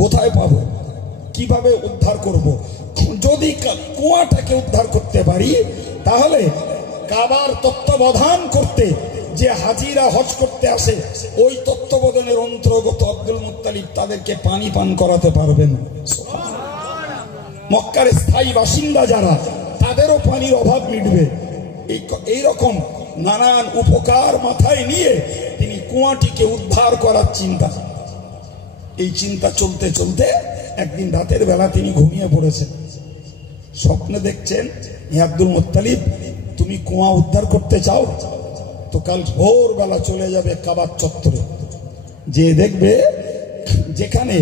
কোথায় পাবো, কিভাবে উদ্ধার করব? যদি কুয়াটাকে উদ্ধার করতে পারি, তাহলে কাবার তত্ত্বাবধান করতে যে হাজিরা হজ করতে আসে, ওই তত্ত্বাবধানের অন্তর্গত আব্দুল মুত্তালিব তাদেরকে পানি পান করাতে পারবেন। মক্কার স্থায়ী বাসিন্দা যারা, তাদেরও পানির অভাব মিটবে। এইরকম নানান উপকার মাথায় নিয়ে তিনি কুয়াটিকে উদ্ধার করার চিন্তা, এই চিন্তা চলতে চলতে একদিন রাতের বেলা তিনি ঘুমিয়ে পড়েছেন। স্বপ্নে দেখছেন, হে আব্দুল মুত্তালিব, তুমি কুয়া উদ্ধার করতে চাও তো কাল ভোরবেলা চলে যাবে কাবার চত্বরে, যে দেখবে যেখানে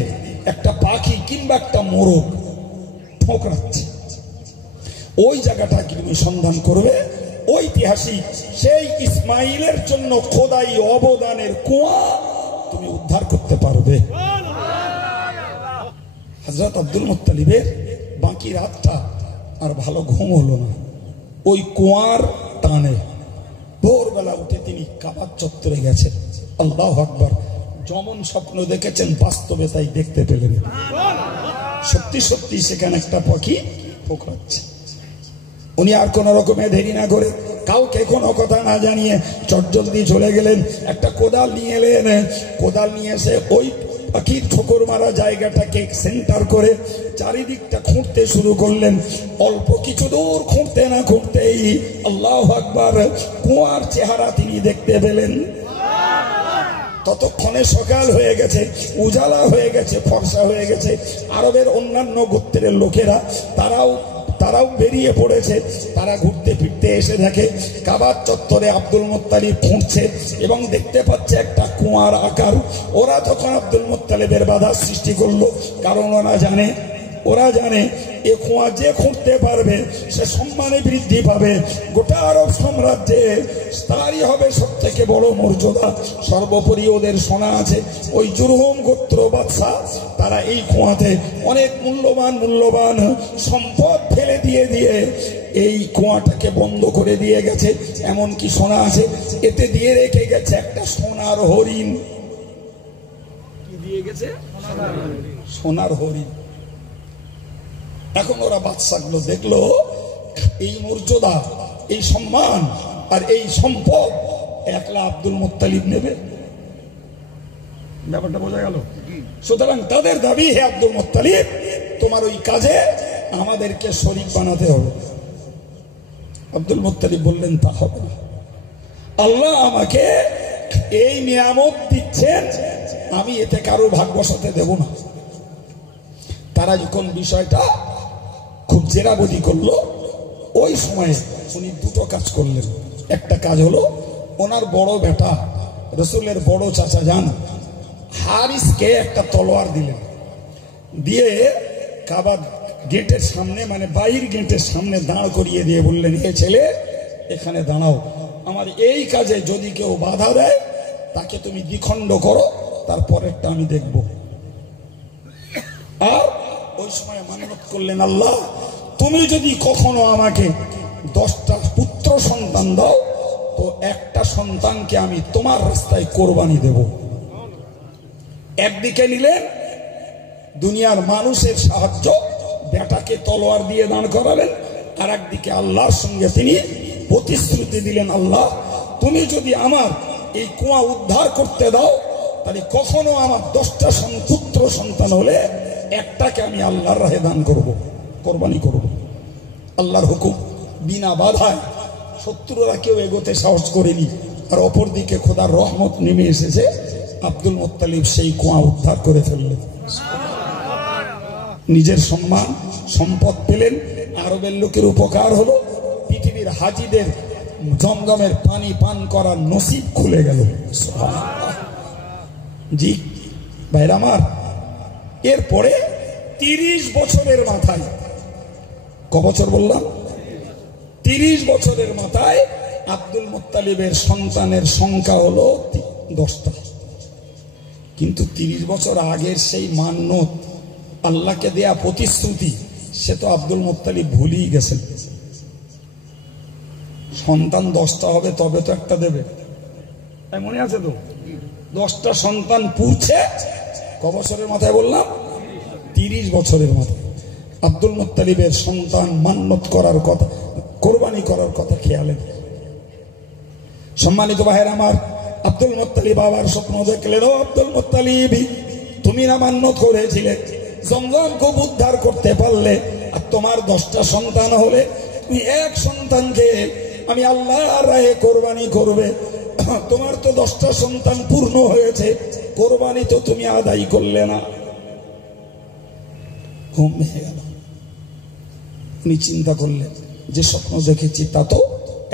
একটা পাখি কিংবা একটা মোরগ ঠোকরাচ্ছে, ওই জায়গাটা তুমি সন্ধান করবে। ঐতিহাসিক সেই ইসমাইলের জন্য খোদাই অবদানের কুয়া তুমি উদ্ধার করতে পারবে। হযরত আব্দুল মুত্তালিবের বাকি রাতটা আর ভালো ঘুম হলো না। ওই কুয়ার টানে ভোরবেলা উঠে তিনি কাবার চত্বরে গেছেন। আল্লাহু আকবার। যেমন স্বপ্ন দেখেছেন বাস্তবে তাই দেখতে পেলেন। সত্যি সত্যি সেখানে একটা পাখি পোকাচ্ছে। উনি আর কোন রকমে দেরি না করে, কাউকে কোনো কথা না জানিয়ে চটজলদি চলে গেলেন। একটা কোদাল নিয়ে এলেন। কোদাল নিয়ে এসে ওই পাখির ঠোকর মারা জায়গাটাকে সেন্টার করে চারিদিকটা খুঁড়তে শুরু করলেন। অল্প কিছু দূর খুঁড়তে না খুঁড়তেই আল্লাহু আকবার, কুয়ার চেহারা তিনি দেখতে পেলেন। ততক্ষণে সকাল হয়ে গেছে, উজালা হয়ে গেছে, ফর্সা হয়ে গেছে। আরবের অন্যান্য গোত্রের লোকেরা তারাও বেরিয়ে পড়েছে। তারা ঘুরতে ফিরতে এসে দেখে কাবার চত্বরে আব্দুল মুত্তালিব খুঁড়ছে এবং দেখতে পাচ্ছে একটা কুয়ার আকার। ওরা তখন আব্দুল মুত্তালিবের বাধা সৃষ্টি করলো, কারণ ওরা জানে এ কুয়া যে খুঁড়তে পারবে সে সম্মানে বৃদ্ধি পাবে। গোটা আরব সাম্রাজ্যে তারই হবে সব থেকে বড় মর্যাদা। সর্বোপরি ওদের শোনা আছে ওই জুরহুম গোত্র বাদশা তারা এই কুয়াতে অনেক মূল্যবান সম্পদ ফেলে দিয়ে এই কুয়াটাকে বন্ধ করে দিয়ে গেছে। এমনকি শোনা আছে এতে দিয়ে রেখে গেছে একটা সোনার হরিণ। কি দিয়ে গেছে? সোনার হরিণ। এখন ওরা বাদশাগুলো দেখলো এই মর্যাদা, এই সম্মান আর এই সম্পদ একলা আব্দুল মুত্তালিব নেবে। ব্যাপারটা বোঝা গেল? সুতরাং তাদের দাবি, হে আব্দুল মুত্তালিব, তোমার ওই কাজে আমাদেরকে শরীক বানাতে হবে। আব্দুল মুত্তালিব বললেন তা হবে না। আল্লাহ আমাকে এই নিয়ামত দিচ্ছেন, আমি এতে কারো ভাগ বসাতে দেব না। তারা যখন বিষয়টা খুব জেরাবদি করলো, ওই সময়ে উনি দুটো কাজ করলেন। একটা কাজ হলো ওনার বড় বেটা রসুলের বড় চাচা যান হারিসকে একটা তলোয়ার দিলেন। দিয়ে কাবা গেটের সামনে, মানে বাইর গেটের সামনে দাঁড় করিয়ে দিয়ে বললেন, এ ছেলে এখানে দাঁড়াও, আমার এই কাজে যদি কেউ বাধা দেয় তাকে তুমি দ্বিখণ্ড করো, তারপরেরটা আমি দেখব। আর ওই সময় মান্যত করলেন, আল্লাহ তুমি যদি কখনো আমাকে 10টা পুত্র সন্তান দাও তো একটা সন্তানকে আমি তোমার রাস্তায় কোরবানি দেব। একদিকে নিলেন দুনিয়ার মানুষের সাহায্য, বেটাকে তলোয়ার দিয়ে দাঁড় করালেন। আর একদিকে আল্লাহর সঙ্গে তিনি প্রতিশ্রুতি দিলেন, আল্লাহ তুমি যদি আমার এই কুয়া উদ্ধার করতে দাও তাহলে কখনো আমার 10টা পুত্র সন্তান হলে একটাকে আমি আল্লাহর রাহে দান করব, কোরবানি করব। আল্লাহর হুকুম, বিনা বাধায় শত্রুরা কেউ এগোতে সাহস করেনি। আর অপরদিকে খোদার রহমত নেমে এসেছে। আব্দুল মুত্তালিব সেই কুয়া উদ্ধার করে ফেললেন, নিজের সম্মান সম্পদ পেলেন, আরবের লোকের উপকার হলো, পৃথিবীর হাজিদের জমজমের পানি পান করার নসিব খুলে গেল। জি ভাইরা আমার, এরপরে 30 বছরের মাথায়, ক বছর বললাম? 30 বছরের মাথায় আব্দুল মুত্তালিবের সন্তানের সংখ্যা হলো 10টা। কিন্তু 30 বছর আগের সেই মান্যত, আল্লাহকে দেয়া প্রতিশ্রুতি, সে তো আব্দুল মুত্তালিব ভুলেই গেছেন। সন্তান 10টা হবে তবে তো একটা দেবে, তাই মনে আছে তো? 10টা সন্তান পুরছে ক বছরের মাথায় বললাম? 30 বছরের মাথায়। আব্দুল মুত্তালিবের সন্তান মান্যত করার কথা, কোরবানি করার কথা খেয়ালে। সম্মানিত ভাইয়ের আমার, আব্দুল মুত্তালিব আবার স্বপ্ন দেখলেন, ও আব্দুল মুত্তালিব, তুমি না মান্যত করেছিলে জমজম খুব উদ্ধার করতে পারলে, আর তোমার 10টা সন্তান হলে তুমি এক সন্তানকে আমি আল্লাহর রাহে কোরবানি করবে। তোমার তো 10টা সন্তান পূর্ণ হয়েছে, কোরবানি তো তুমি আদায় করলে না। ঘুম ভেঙে গেল। উনি চিন্তা করলেন, যে স্বপ্ন দেখেছি তা তো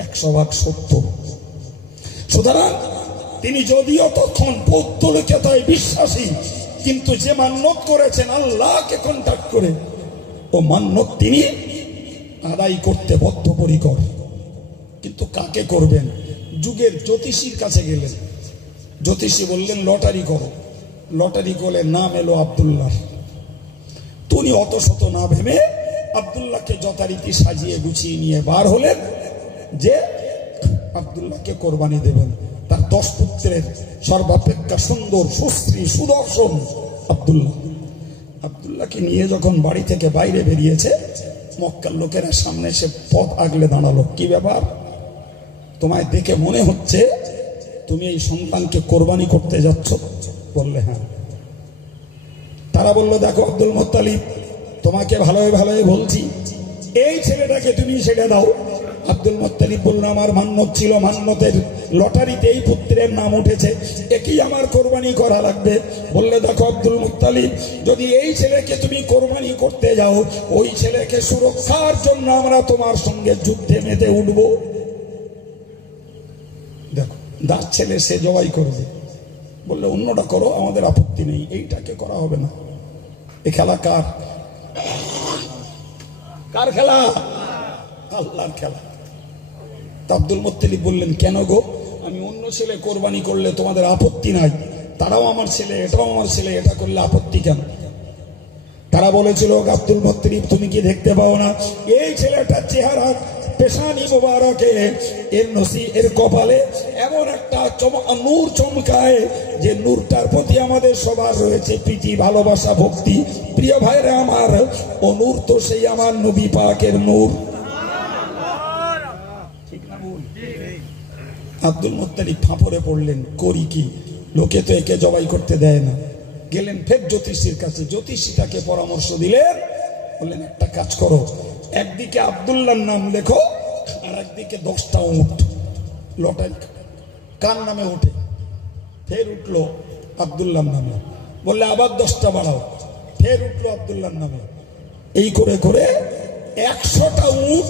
100 ভাগ সত্য। সুতরাং তিনি যদিও তখন পৌত্তলিকতায় বিশ্বাসী, কিন্তু যে মান্যত করেছেন আল্লাহকে কন্ট্যাক্ট করে, ও মান্যত তিনি আদায় করতে বদ্ধপরিকর। কিন্তু কাকে করবেন? যুগের জ্যোতিষীর কাছে গেলেন। জ্যোতিষী বললেন লটারি করো। লটারি করে নাম এলো আব্দুল্লাহ। তিনি অত শত না ভেবে আব্দুল্লাহকে যথারীতি সাজিয়ে গুছিয়ে নিয়ে বার হলেন যে আব্দুল্লাহকে কোরবানি দেবেন। তার 10 পুত্রের সর্বাপেক্ষা সুন্দর সুশ্রী সুদর্শন আব্দুল্লাহকে নিয়ে যখন বাড়ি থেকে বাইরে বেরিয়েছে, মক্কার লোকেরা সামনে এসে পথ আগলে দাঁড়ালো। কি ব্যাপার? তোমায় দেখে মনে হচ্ছে তুমি এই সন্তানকে কোরবানি করতে যাচ্ছ। বললে হ্যাঁ। তারা বলল, দেখো আব্দুল মুত্তালিব, তোমাকে ভালোই ভালোই বলছি, এই ছেলেটাকে তুমি ছেড়ে দাও। আব্দুল মুত্তালিব বলল, আমার মান্যত ছিল, মান্যতের লটারিতে এই পুত্রের নাম উঠেছে, একেই আমার কোরবানি করা লাগবে। বললে, দেখো আব্দুল মুত্তালিব, যদি এই ছেলেকে তুমি কোরবানি করতে যাও, ওই ছেলেকে সুরক্ষার জন্য আমরা তোমার সঙ্গে যুদ্ধে মেতে উঠবো। দেখো, দাস ছেলে, সে জবাই করবে। বললে, অন্যটা করো, আমাদের আপত্তি নেই, এইটাকে করা হবে না। এ খেলা কার? কার খেলা? আল্লাহর খেলা। আব্দুল মুত্তালিব বললেন, কেন গো? আমি অন্য ছেলে কোরবানি করলে তোমাদের আপত্তি নাই, তারাও আমার ছেলে, এটাও আমার ছেলে, এটা করলে আপত্তি কেন? তারা বলেছিল, আব্দুল মুত্তালিব, তুমি কি দেখতে পাও না এই ছেলেটার চেহারা, পেশানি মোবারকে, এর কপালে এমন একটা নূর চমকায়, যে নূরটার প্রতি আমাদের সবার রয়েছে প্রীতি, ভালোবাসা, ভক্তি। প্রিয় ভাইরা আমার, ও নূর তো সেই আমার নবী পাকের নূর। আব্দুল মুত্তালিব ফাঁপড়ে পড়লেন, করি কি? লোকে তো একে জবাই করতে দেয় না। গেলেন ফের জ্যোতিষীর কাছে, জ্যোতিষী তাকে পরামর্শ দিলেন। বললেন, একটা কাজ করো, একদিকে আব্দুল্লাহর নাম লেখো, আর একদিকে 10টা উট লটারি কার নামে উঠে। ফের উঠলো আব্দুল্লাহর নামে। বললে, আবার 10টা বাড়াও। ফের উঠলো আব্দুল্লাহর নামে। এই করে করে 100টা উট,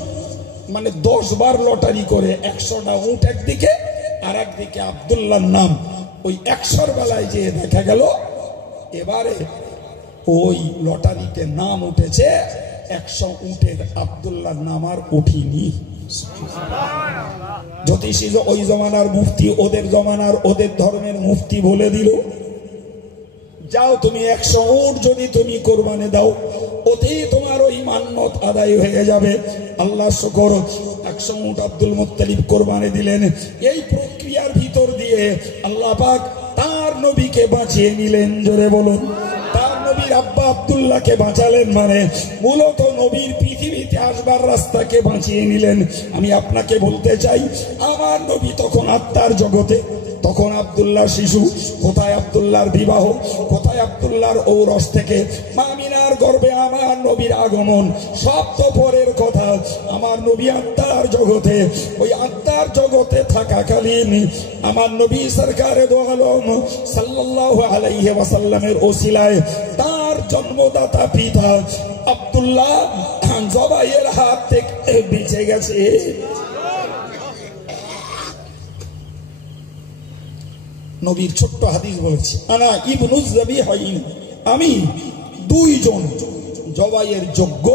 মানে 10 বার লটারি করে 100টা উট একদিকে, আর একদিকে আব্দুল্লাহর নাম। ওই 100 বেলায় যে দেখা গেল এবারে ওই লটারিতে নাম উঠেছে 100 উটের, আব্দুল্লাহর নাম আর উঠিনি। জ্যোতিষী ওই জমানার মুফতি, ওদের জমানার ওদের ধর্মের মুফতি বলে দিল, যাও তুমি 100 উট যদি তুমি কোরবানি দাও, ওতেই তোমার ওই মান্যত আদায় হয়ে যাবে। আল্লাহ শুকর, 100 উট আব্দুল মুত্তালিব কোরবানি দিলেন। এই প্রক্রিয়ার ভিতর দিয়ে আল্লাহ পাক তার নবীকে বাঁচিয়ে নিলেন। জোরে বলুন, তার নবীর আব্বা আব্দুল্লাহকে বাঁচালেন, মানে মূলত নবীর পৃথিবীতে আসবার রাস্তাকে বাঁচিয়ে নিলেন। আমি আপনাকে বলতে চাই, আমার নবী তখন আত্মার জগতে, তখন আব্দুল্লাহ শিশু। কোথায় আব্দুল্লাহর বিবাহ, কোথায় আব্দুল্লাহর ঔরস থেকে মা আমিনার গর্ভে আমার নবীর আগমন, সব তো পরের কথা। আমার নবী আত্মার জগতে, ওই আত্মার জগতে থাকাকালীন আমার নবী সরকারে দো আলম সাল্লাল্লাহু আলাইহি ওয়াসাল্লামের ওসিলায় তার জন্মদাতা পিতা আব্দুল্লাহ জবাইয়ের হাত থেকে বেঁচে গেছে। নবীর ছোট্ট হাদিস বলেছে, আনা ইবনুজ যাবিহাইন, আমি 2 জন জবাইয়ের যোগ্য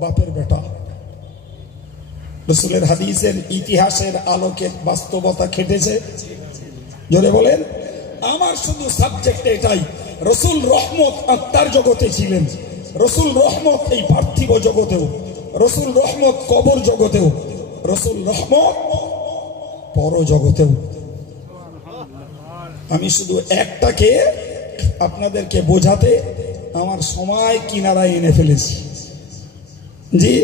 বাপের বেটা। রাসূলের হাদিসের ইতিহাসের আলোকে বাস্তবতা খেটেছে। জোরে বলেন, আমার শুধু সাবজেক্ট এটাই, রাসূল রহমত আত্মার জগতে ছিলেন, রাসূল রহমত এই পার্থিব জগতেও, রাসূল রহমত কবর জগতেও, রাসূল রহমত পর জগতেও। আমি শুধু একটাকে আপনাদেরকে বোঝাতে আমার সময় কিনারায় এনে ফেলেছি। জি,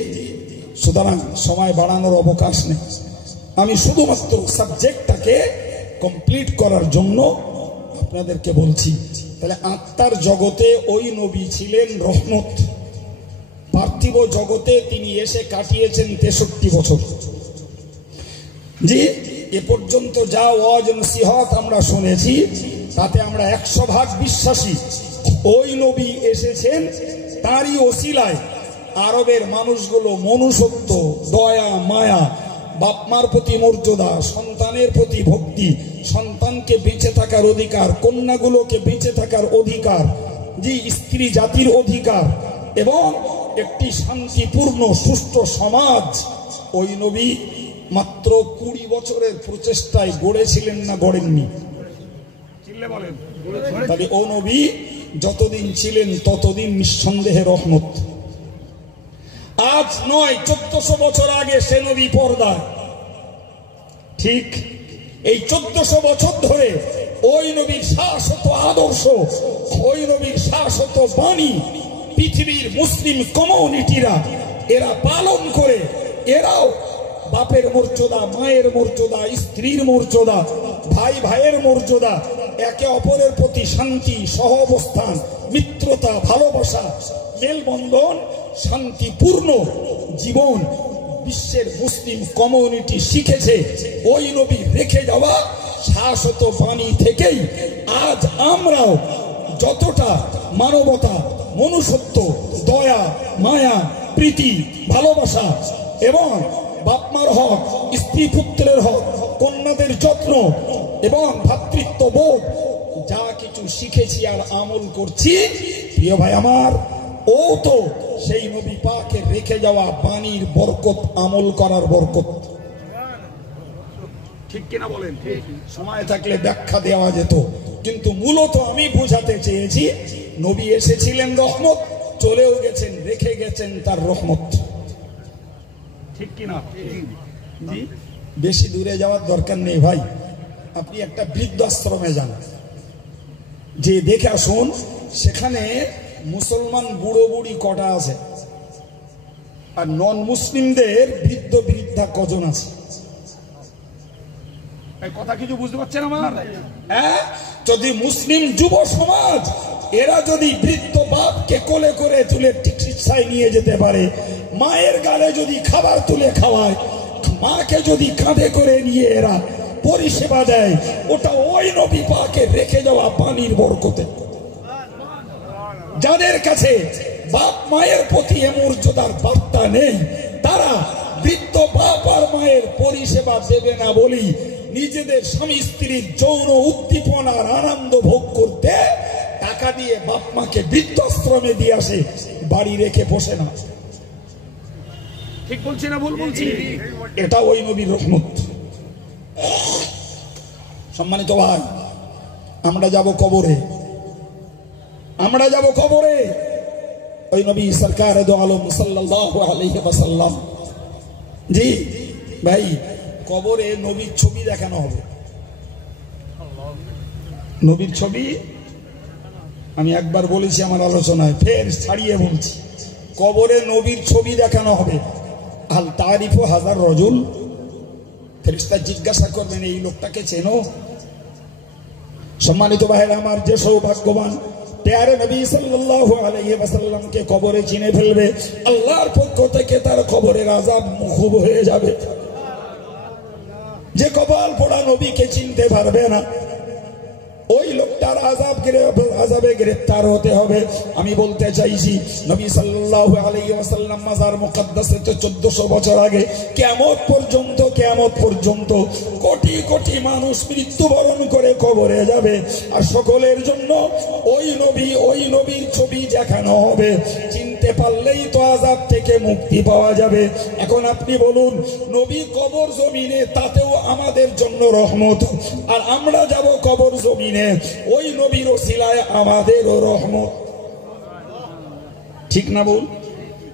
সুতরাং সময় বাড়ানোর অবকাশ নেই। আমি শুধুমাত্র সাবজেক্টটাকে কমপ্লিট করার জন্য আপনাদেরকে বলছি। তাহলে আত্মার জগতে ওই নবী ছিলেন রহমত, পার্থিব জগতে তিনি এসে কাটিয়েছেন 63 বছর। জি, এ পর্যন্ত যা ওয়াজ নসিহত আমরা শুনেছি, তাতে আমরা 100% বিশ্বাসী ওই নবী এসেছেন, তারই ওসিলায় আরবের মানুষগুলো মনুষ্যত্ব, দয়া, মায়া, বাপ মার প্রতি মর্যাদা, সন্তানের প্রতি ভক্তি, সন্তানকে বেঁচে থাকার অধিকার, কন্যাগুলোকে বেঁচে থাকার অধিকার, জি, স্ত্রী জাতির অধিকার এবং একটি শান্তিপূর্ণ সুষ্ঠু সমাজ ওই নবী মাত্র 20 বছরের প্রচেষ্টায় গড়েছিলেন না গড়েননি? তাহলে ও নবী যতদিন ছিলেন ততদিন নিঃসন্দেহে রহমত। আজ নয়, 1400 বছর আগে সে নবী পর্দা, ঠিক এই 1400 বছর ধরে ওই নবীর শাশ্বত আদর্শ, ওই নবীর শাশ্বত বাণী পৃথিবীর মুসলিম কমিউনিটিরা এরা পালন করে, এরাও বাপের মর্যাদা, মায়ের মর্যাদা, স্ত্রীর মর্যাদা, ভাই ভাইয়ের মর্যাদা, একে অপরের প্রতি শান্তি, সহাবস্থান, মিত্রতা, ভালোবাসা, মেলবন্ধন, শান্তিপূর্ণ জীবন বিশ্বের মুসলিম কমিউনিটি শিখেছে ওই নবী রেখে যাওয়া শাশ্বত বাণী থেকেই। আজ আমরাও যতটা মানবতা, মনুষ্যত্ব, দয়া, মায়া, প্রীতি, ভালোবাসা এবং বাপমার হক, স্ত্রী পুত্রের হক, কন্যাদের যত্ন এবং ভ্রাতৃত্ববোধ যা কিছু শিখেছি আর আমল করছি, প্রিয় ভাই আমার, ও তো সেই নবী পাকের রেখে যাওয়া বাণীর বরকত, আমল করার বরকত। ঠিক কিনা বলেন? সময় থাকলে ব্যাখ্যা দেওয়া যেত, কিন্তু মূলত আমি বোঝাতে চেয়েছি নবী এসেছিলেন রহমত, চলেও গেছেন, রেখে গেছেন তার রহমত। ঠিক কিনা? জি, বেশি দূরে যাওয়ার দরকার নেই ভাই। আপনি একটা বৃদ্ধাশ্রমে যান, যে দেখে আসুন সেখানে মুসলমান বুড়ো বুড়ি কটা আছে আর নন মুসলিমদের বৃদ্ধ বৃদ্ধা কজন আছে। কথা কিছু বুঝতে পারছেন আমার? হ্যাঁ, যদি মুসলিম যুব সমাজ এরা যদি বৃদ্ধ বাপকে কোলে করে তুলে চিকিৎসায় নিয়ে যেতে পারে, মায়ের গালে যদি খাবার তুলে খাওয়ায়, মাকে যদি কাঁধে করে নিয়ে এরা পরিষেবা দেয়, ওটা ওই নবী পাকের রেখে যাওয়া পানির বরকতে। যাদের কাছে বাপ মায়ের প্রতি মর্যাদার বার্তা নেই, তারা বৃদ্ধ বাপ আর মায়ের পরিষেবা দেবে না বলি নিজেদের স্বামী স্ত্রীর যৌন উদ্দীপনার আনন্দ ভোগ করতে টাকা দিয়ে বাপ মাকে বৃদ্ধাশ্রমে দিয়ে আসে, বাড়ি রেখে বসে না। ঠিক বলছি না ভুল বলছি? এটা ওই নবীর রহমত। সম্মানিত ভাই, আমরা যাব কবরে, আমরা যাব কবরে। ওই নবী সরকার দো আলম সাল্লাল্লাহু আলাইহি ওয়াসাল্লাম, জি ভাই, কবরে নবীর ছবি দেখানো হবে। নবীর ছবি আমি একবার বলেছি আমার আলোচনায়, ফের ছাড়িয়ে বলছি, কবরে নবীর ছবি দেখানো হবে। আল তারিফ হাজার রজুল, ফেরেশতা জিজ্ঞাসা করবেন এই লোকটাকে চেনো? সম্মানিত ভাইরা আমার, যে সৌভাগ্যবান প্যারে নবী সাল্লাল্লাহু আলাইহি ওয়াসাল্লামকে কবরে চিনে ফেলবে, আল্লাহর পক্ষ থেকে তার কবরের আযাব মুকুব হয়ে যাবে। যে কপাল পোড়া নবীকে চিনতে পারবে না, ওই লোকটার আযাবে গ্রেফতার হতে হবে। আমি বলতে চাইছি নবী সাল্লাল্লাহু আলাইহি ওয়াসাল্লাম মাজার মুকদ্দাসে 1400 বছর আগে কিয়ামত পর্যন্ত কোটি কোটি মানুষ মৃত্যুবরণ করে কবরে যাবে, আর সকলের জন্য ওই নবীর ছবি দেখানো হবে। চিনতে পারলেই তো আযাব থেকে মুক্তি পাওয়া যাবে। এখন আপনি বলুন, নবী কবর জমিনে, তাতেও আমাদের জন্য রহমত, আর আমরা যাব কবর জমিনে, ওই নবীর ওসিলায় আমাদেরও রহমত। ঠিক না বল?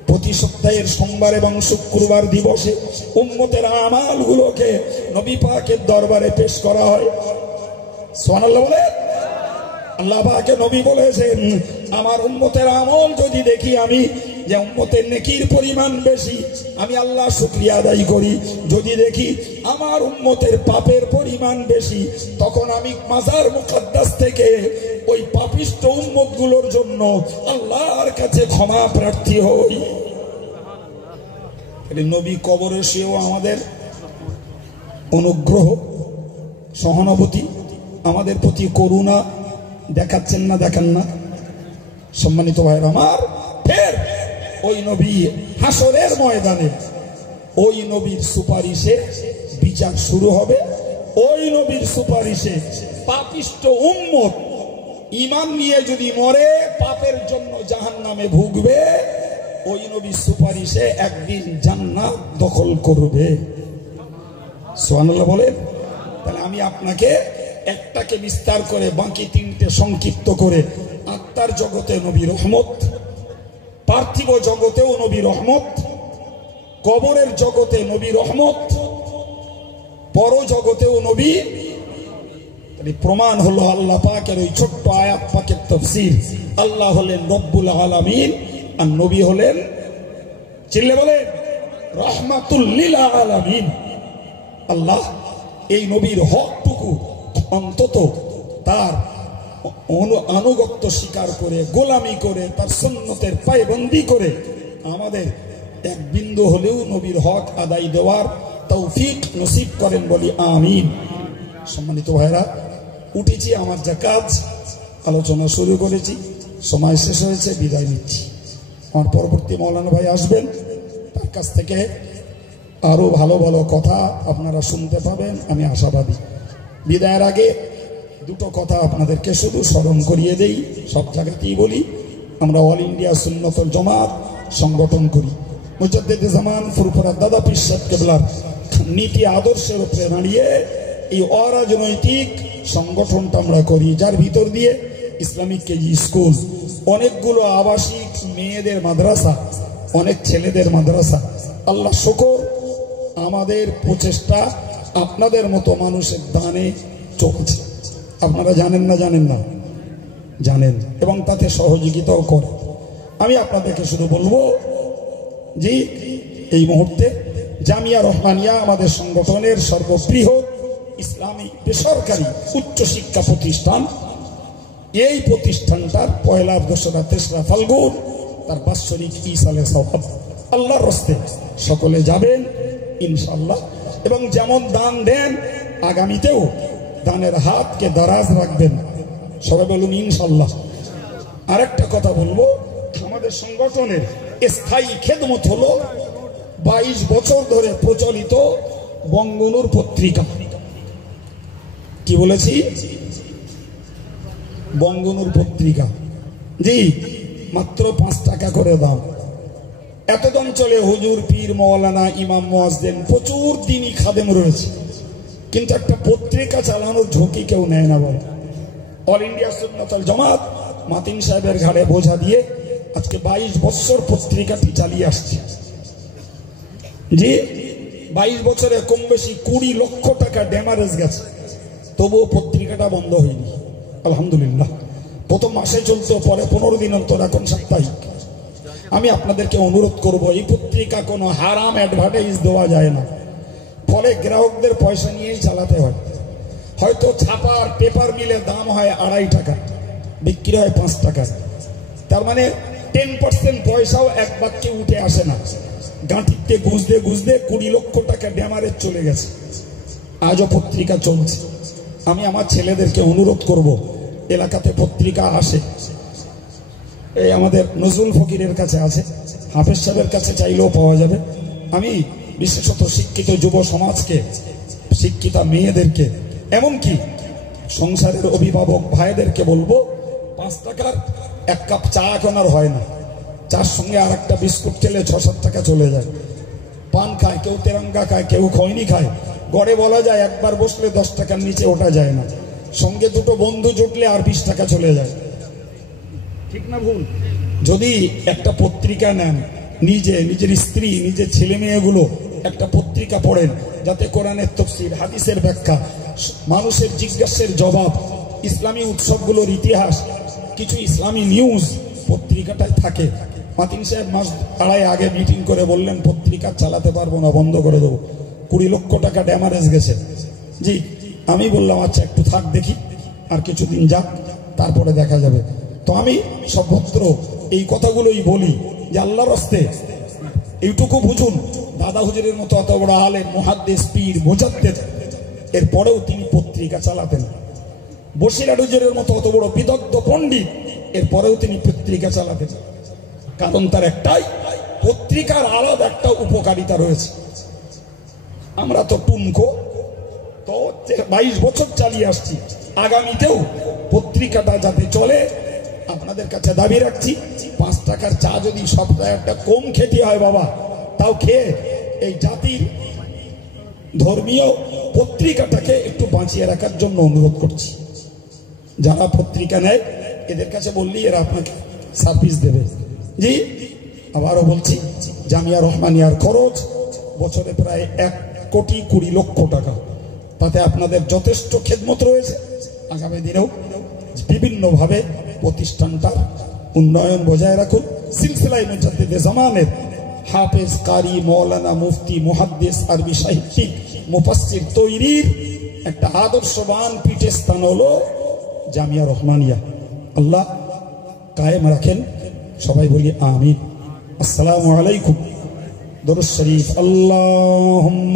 প্রতি সপ্তাহের সোমবার এবং শুক্রবার দিবসে উম্মতের আমালগুলোকে নবী পাকের দরবারে পেশ করা হয়। সুবহানাল্লাহ বলে। আল্লাহ পাকে নবী বলেছেন, আমার উম্মতের আমল যদি দেখি আমি যে উম্মতের নেকির পরিমাণ বেশি, আমি আল্লাহ শুকরিয়া আদায় করি। যদি দেখি আমার উম্মতের পাপের পরিমাণ বেশি, তখন আমি মাজার মুকদ্দাস থেকে ওই পাপিষ্ঠ উম্মতগুলোর জন্য আল্লাহর কাছে ক্ষমা প্রার্থী হই। নবী কবরে সেও আমাদের অনুগ্রহ, সহানুভূতি, আমাদের প্রতি করুণা দেখাচ্ছেন না, দেখান না? সম্মানিত ভাইরা আমার, ফের ওই নবী হাসরের ময়দানে ওই নবীর সুপারিশে বিচার শুরু হবে। ওই নবীর সুপারিশে পাপিষ্ঠ উম্মত ঈমান নিয়ে যদি মরে, পাপের জন্য জাহান্নামে ভুগবে, ওই নবীর সুপারিশে একদিন জান্নাত দখল করবে। সুবহানাল্লাহ বলেন। তাহলে আমি আপনাকে একটাকে বিস্তার করে, বাকি তিনটে সংক্ষিপ্ত করে, আত্মার জগতে নবী রহমত, পার্থিব জগতেও নবী রহমত, কবরের জগতে নবী রহমত, বড় জগতেও নবী। প্রমাণ হলো আল্লাহ পাকের ওই ছোট্ট আয়াত পাকের তাফসীর। আল্লাহ হলেন রব্বুল আলামিন আর নবী হলেন, চিল্লে বলেন, রাহমাতুল লিল আলামিন। আল্লাহ এই নবীর হকটুকু অন্তত তার আনুগত্য স্বীকার করে, গোলামি করে, তার সুন্নতের পায়বন্দি করে আমাদের এক বিন্দু হলেও নবীর হক আদায় দেওয়ার তৌফিক নসিব করেন বলি আমিন। সম্মানিত ভাইরা, উঠেছি, আমার যা কাজ আলোচনা শুরু করেছি, সময় শেষ হয়েছে, বিদায় নিচ্ছি। আমার পরবর্তী মৌলানা ভাই আসবেন, তার কাছ থেকে আরো ভালো ভালো কথা আপনারা শুনতে পাবেন, আমি আশাবাদী। বিদায়ের আগে দুটো কথা আপনাদেরকে শুধু স্মরণ করিয়ে দেই, সব জায়গাতেই বলি। আমরা অল ইন্ডিয়া সুন্নতুল জামাত সংগঠন করি। মুজাদ্দিদ জামান ফুরফুরা দাদা পীর সাহেব কেবলার নীতি আদর্শের উপরে দাঁড়িয়ে এই অরাজনৈতিক সংগঠনটা আমরা করি, যার ভিতর দিয়ে ইসলামিক কেজি স্কুল, অনেকগুলো আবাসিক মেয়েদের মাদ্রাসা, অনেক ছেলেদের মাদ্রাসা। আল্লাহ শুকর, আমাদের প্রচেষ্টা আপনাদের মতো মানুষের দানে চলছে। আপনারা জানেন না? জানেন না? জানেন, এবং তাতে সহযোগিতাও করে। আমি আপনাদেরকে শুধু বলবো যে এই মুহূর্তে জামিয়া রহমানিয়া আমাদের সংগঠনের সর্ববৃহৎ ইসলামী বেসরকারি উচ্চ শিক্ষা প্রতিষ্ঠান। এই প্রতিষ্ঠানটার পয়লা, দোসরা, তেসরা ফাল্গুন তার বাৎসরিক ইসালে সওয়াব আল্লাহর রাস্তে সকলে যাবেন ইনশাআল্লাহ। এবং যেমন দান দেন, আগামীতেও দানের হাতকে দারাজ রাখবেন। সবাই বলুন ইনশাআল্লাহ। আরেকটা কথা বলবো, আমাদের সংগঠনের স্থায়ী খেদমত হলো 22 বছর ধরে প্রচলিত বঙ্গনুর পত্রিকা। কি বলেছি? বঙ্গনুর পত্রিকা। জি, মাত্র 5 টাকা করে দাম। এত দাম চলে। হুজুর, পীর, মাওলানা, ইমাম, মুয়াজ্জিন, প্রচুর দিনই খাদেম রয়েছে, কিন্তু একটা পত্রিকা চালানোর ঝুঁকি কেউ নেয় না। বলে অল ইন্ডিয়া সুন্নাতুল জামাত মাতিন সাহেবের ঘাড়ে বোঝা দিয়ে আজকে 22 বছর পত্রিকাটি চালিয়ে আসছে। জি, 22 বছরে কম বেশি 20 লক্ষ টাকা ড্যামারেজ গেছে, তবুও পত্রিকাটা বন্ধ হয়নি। আলহামদুলিল্লাহ। প্রথম মাসে চলতো, পরে 15 দিন অন্তর, এখন সাপ্তাহিক। আমি আপনাদেরকে অনুরোধ করব, এই পত্রিকা কোনো হারাম অ্যাডভার্টাইজ দেওয়া যায় না, ফলে গ্রাহকদের পয়সা নিয়েই চালাতে হয়। হয়তো ছাপার পেপার মিলে দাম হয় 2.5 টাকা, বিক্রি হয় 5 টাকা। তার মানে 10% পয়সাও এক বাক্যে উঠে আসে না। গাঁটিতে গুঁজতে গুঁজতে 20 লক্ষ টাকা ড্যামারেজ চলে গেছে। আজও পত্রিকা চলছে। আমি আমার ছেলেদেরকে অনুরোধ করব, এলাকাতে পত্রিকা আসে, এই আমাদের নজরুল ফকিরের কাছে আছে, হাফেজ সাহেবের কাছে চাইলেও পাওয়া যাবে। আমি বিশেষত শিক্ষিত যুব সমাজকে, শিক্ষিতা মেয়েদেরকে, এমনকি সংসারের অভিভাবক ভাইদেরকে বলবো, 5 টাকার 1 কাপ চা এখন আর হয় না। চার সঙ্গে আর একটা বিস্কুট খেলে 6-7 টাকা চলে যায়। পান খায় কেউ, তেরঙ্গা খায় কেউ, খৈনি খায়। গড়ে বলা যায় একবার বসলে 10 টাকার নিচে ওঠা যায় না। সঙ্গে দুটো বন্ধু জুটলে আর 20 টাকা চলে যায়। ঠিক না ভুল? যদি একটা পত্রিকা নেন, নিজে, নিজের স্ত্রী, নিজের ছেলে মেয়েগুলো একটা পত্রিকা পড়েন, যাতে কোরআনের তাফসীর, হাদিসের ব্যাখ্যা, মানুষের জিজ্ঞাসার জবাব, ইসলামী উৎসবগুলোর ইতিহাস, কিছু ইসলামী নিউজ পত্রিকাটায় থাকে। মাতিন সাহেব মাস 2.5 আগে মিটিং করে বললেন, পত্রিকা চালাতে পারবো না, বন্ধ করে দেবো, 20 লক্ষ টাকা ড্যামারেজ গেছে। জি, আমি বললাম আচ্ছা একটু থাক, দেখি আর কিছুদিন যাক, তারপরে দেখা যাবে। তো আমি সর্বত্র এই কথাগুলোই বলি যে আল্লাহর রাস্তে এইটুকু বুঝুন, দাদা হুজুরের মতো অত বড় আলেম, মুহাদ্দিস, পীর, মুজাদ্দিদ, এরপরেও তিনি পত্রিকা চালাতেন। বসিরহাট হুজুরের মতো অত বড় বিদগ্ধ পণ্ডিত, এরপরেও তিনি পত্রিকা চালাতেন। কারণ তার একটাই, পত্রিকার আলাদা একটা উপকারিতা রয়েছে। আমরা তো টুনকো, তো 22 বছর চালিয়ে আসছি, আগামীতেও পত্রিকাটা যাতে চলে আপনাদের কাছে দাবি রাখছি। 5 টাকার চা যদি সপ্তাহে একটা কম খেতে হয় বাবা, তাও খেয়ে এই জাতির ধর্মীয় পত্রিকাটাকে একটু বাঁচিয়ে রাখার জন্য অনুরোধ করছি। যারা পত্রিকা নেয় এদের কাছে বললেই এরা আপনাকে সার্ভিস দেবে। জি, আবারও বলছি, জামিয়া রহমানিয়ার খরচ বছরে প্রায় 1 কোটি 20 লক্ষ টাকা। তাতে আপনাদের যথেষ্ট খেদমত রয়েছে। আগামী দিনেও বিভিন্নভাবে প্রতিষ্ঠানটার উন্নয়ন বজায় রাখুন। সিলসিলায় মুজাদ্দিদে জামানের হাফেজ, কারি, মৌলানা, মুফতি, মুহাদ্দিস, আরবি সাহিত্যিক, মুফাসসির তৈরির একটা আদর্শবান পীঠস্থান হলো জামিয়া রহমানিয়া। আল্লাহ কায়েম রাখেন। সবাই বলি আমিন। আসসালামু আলাইকুম। দরুদ শরীফ। আল্লাহুম্মা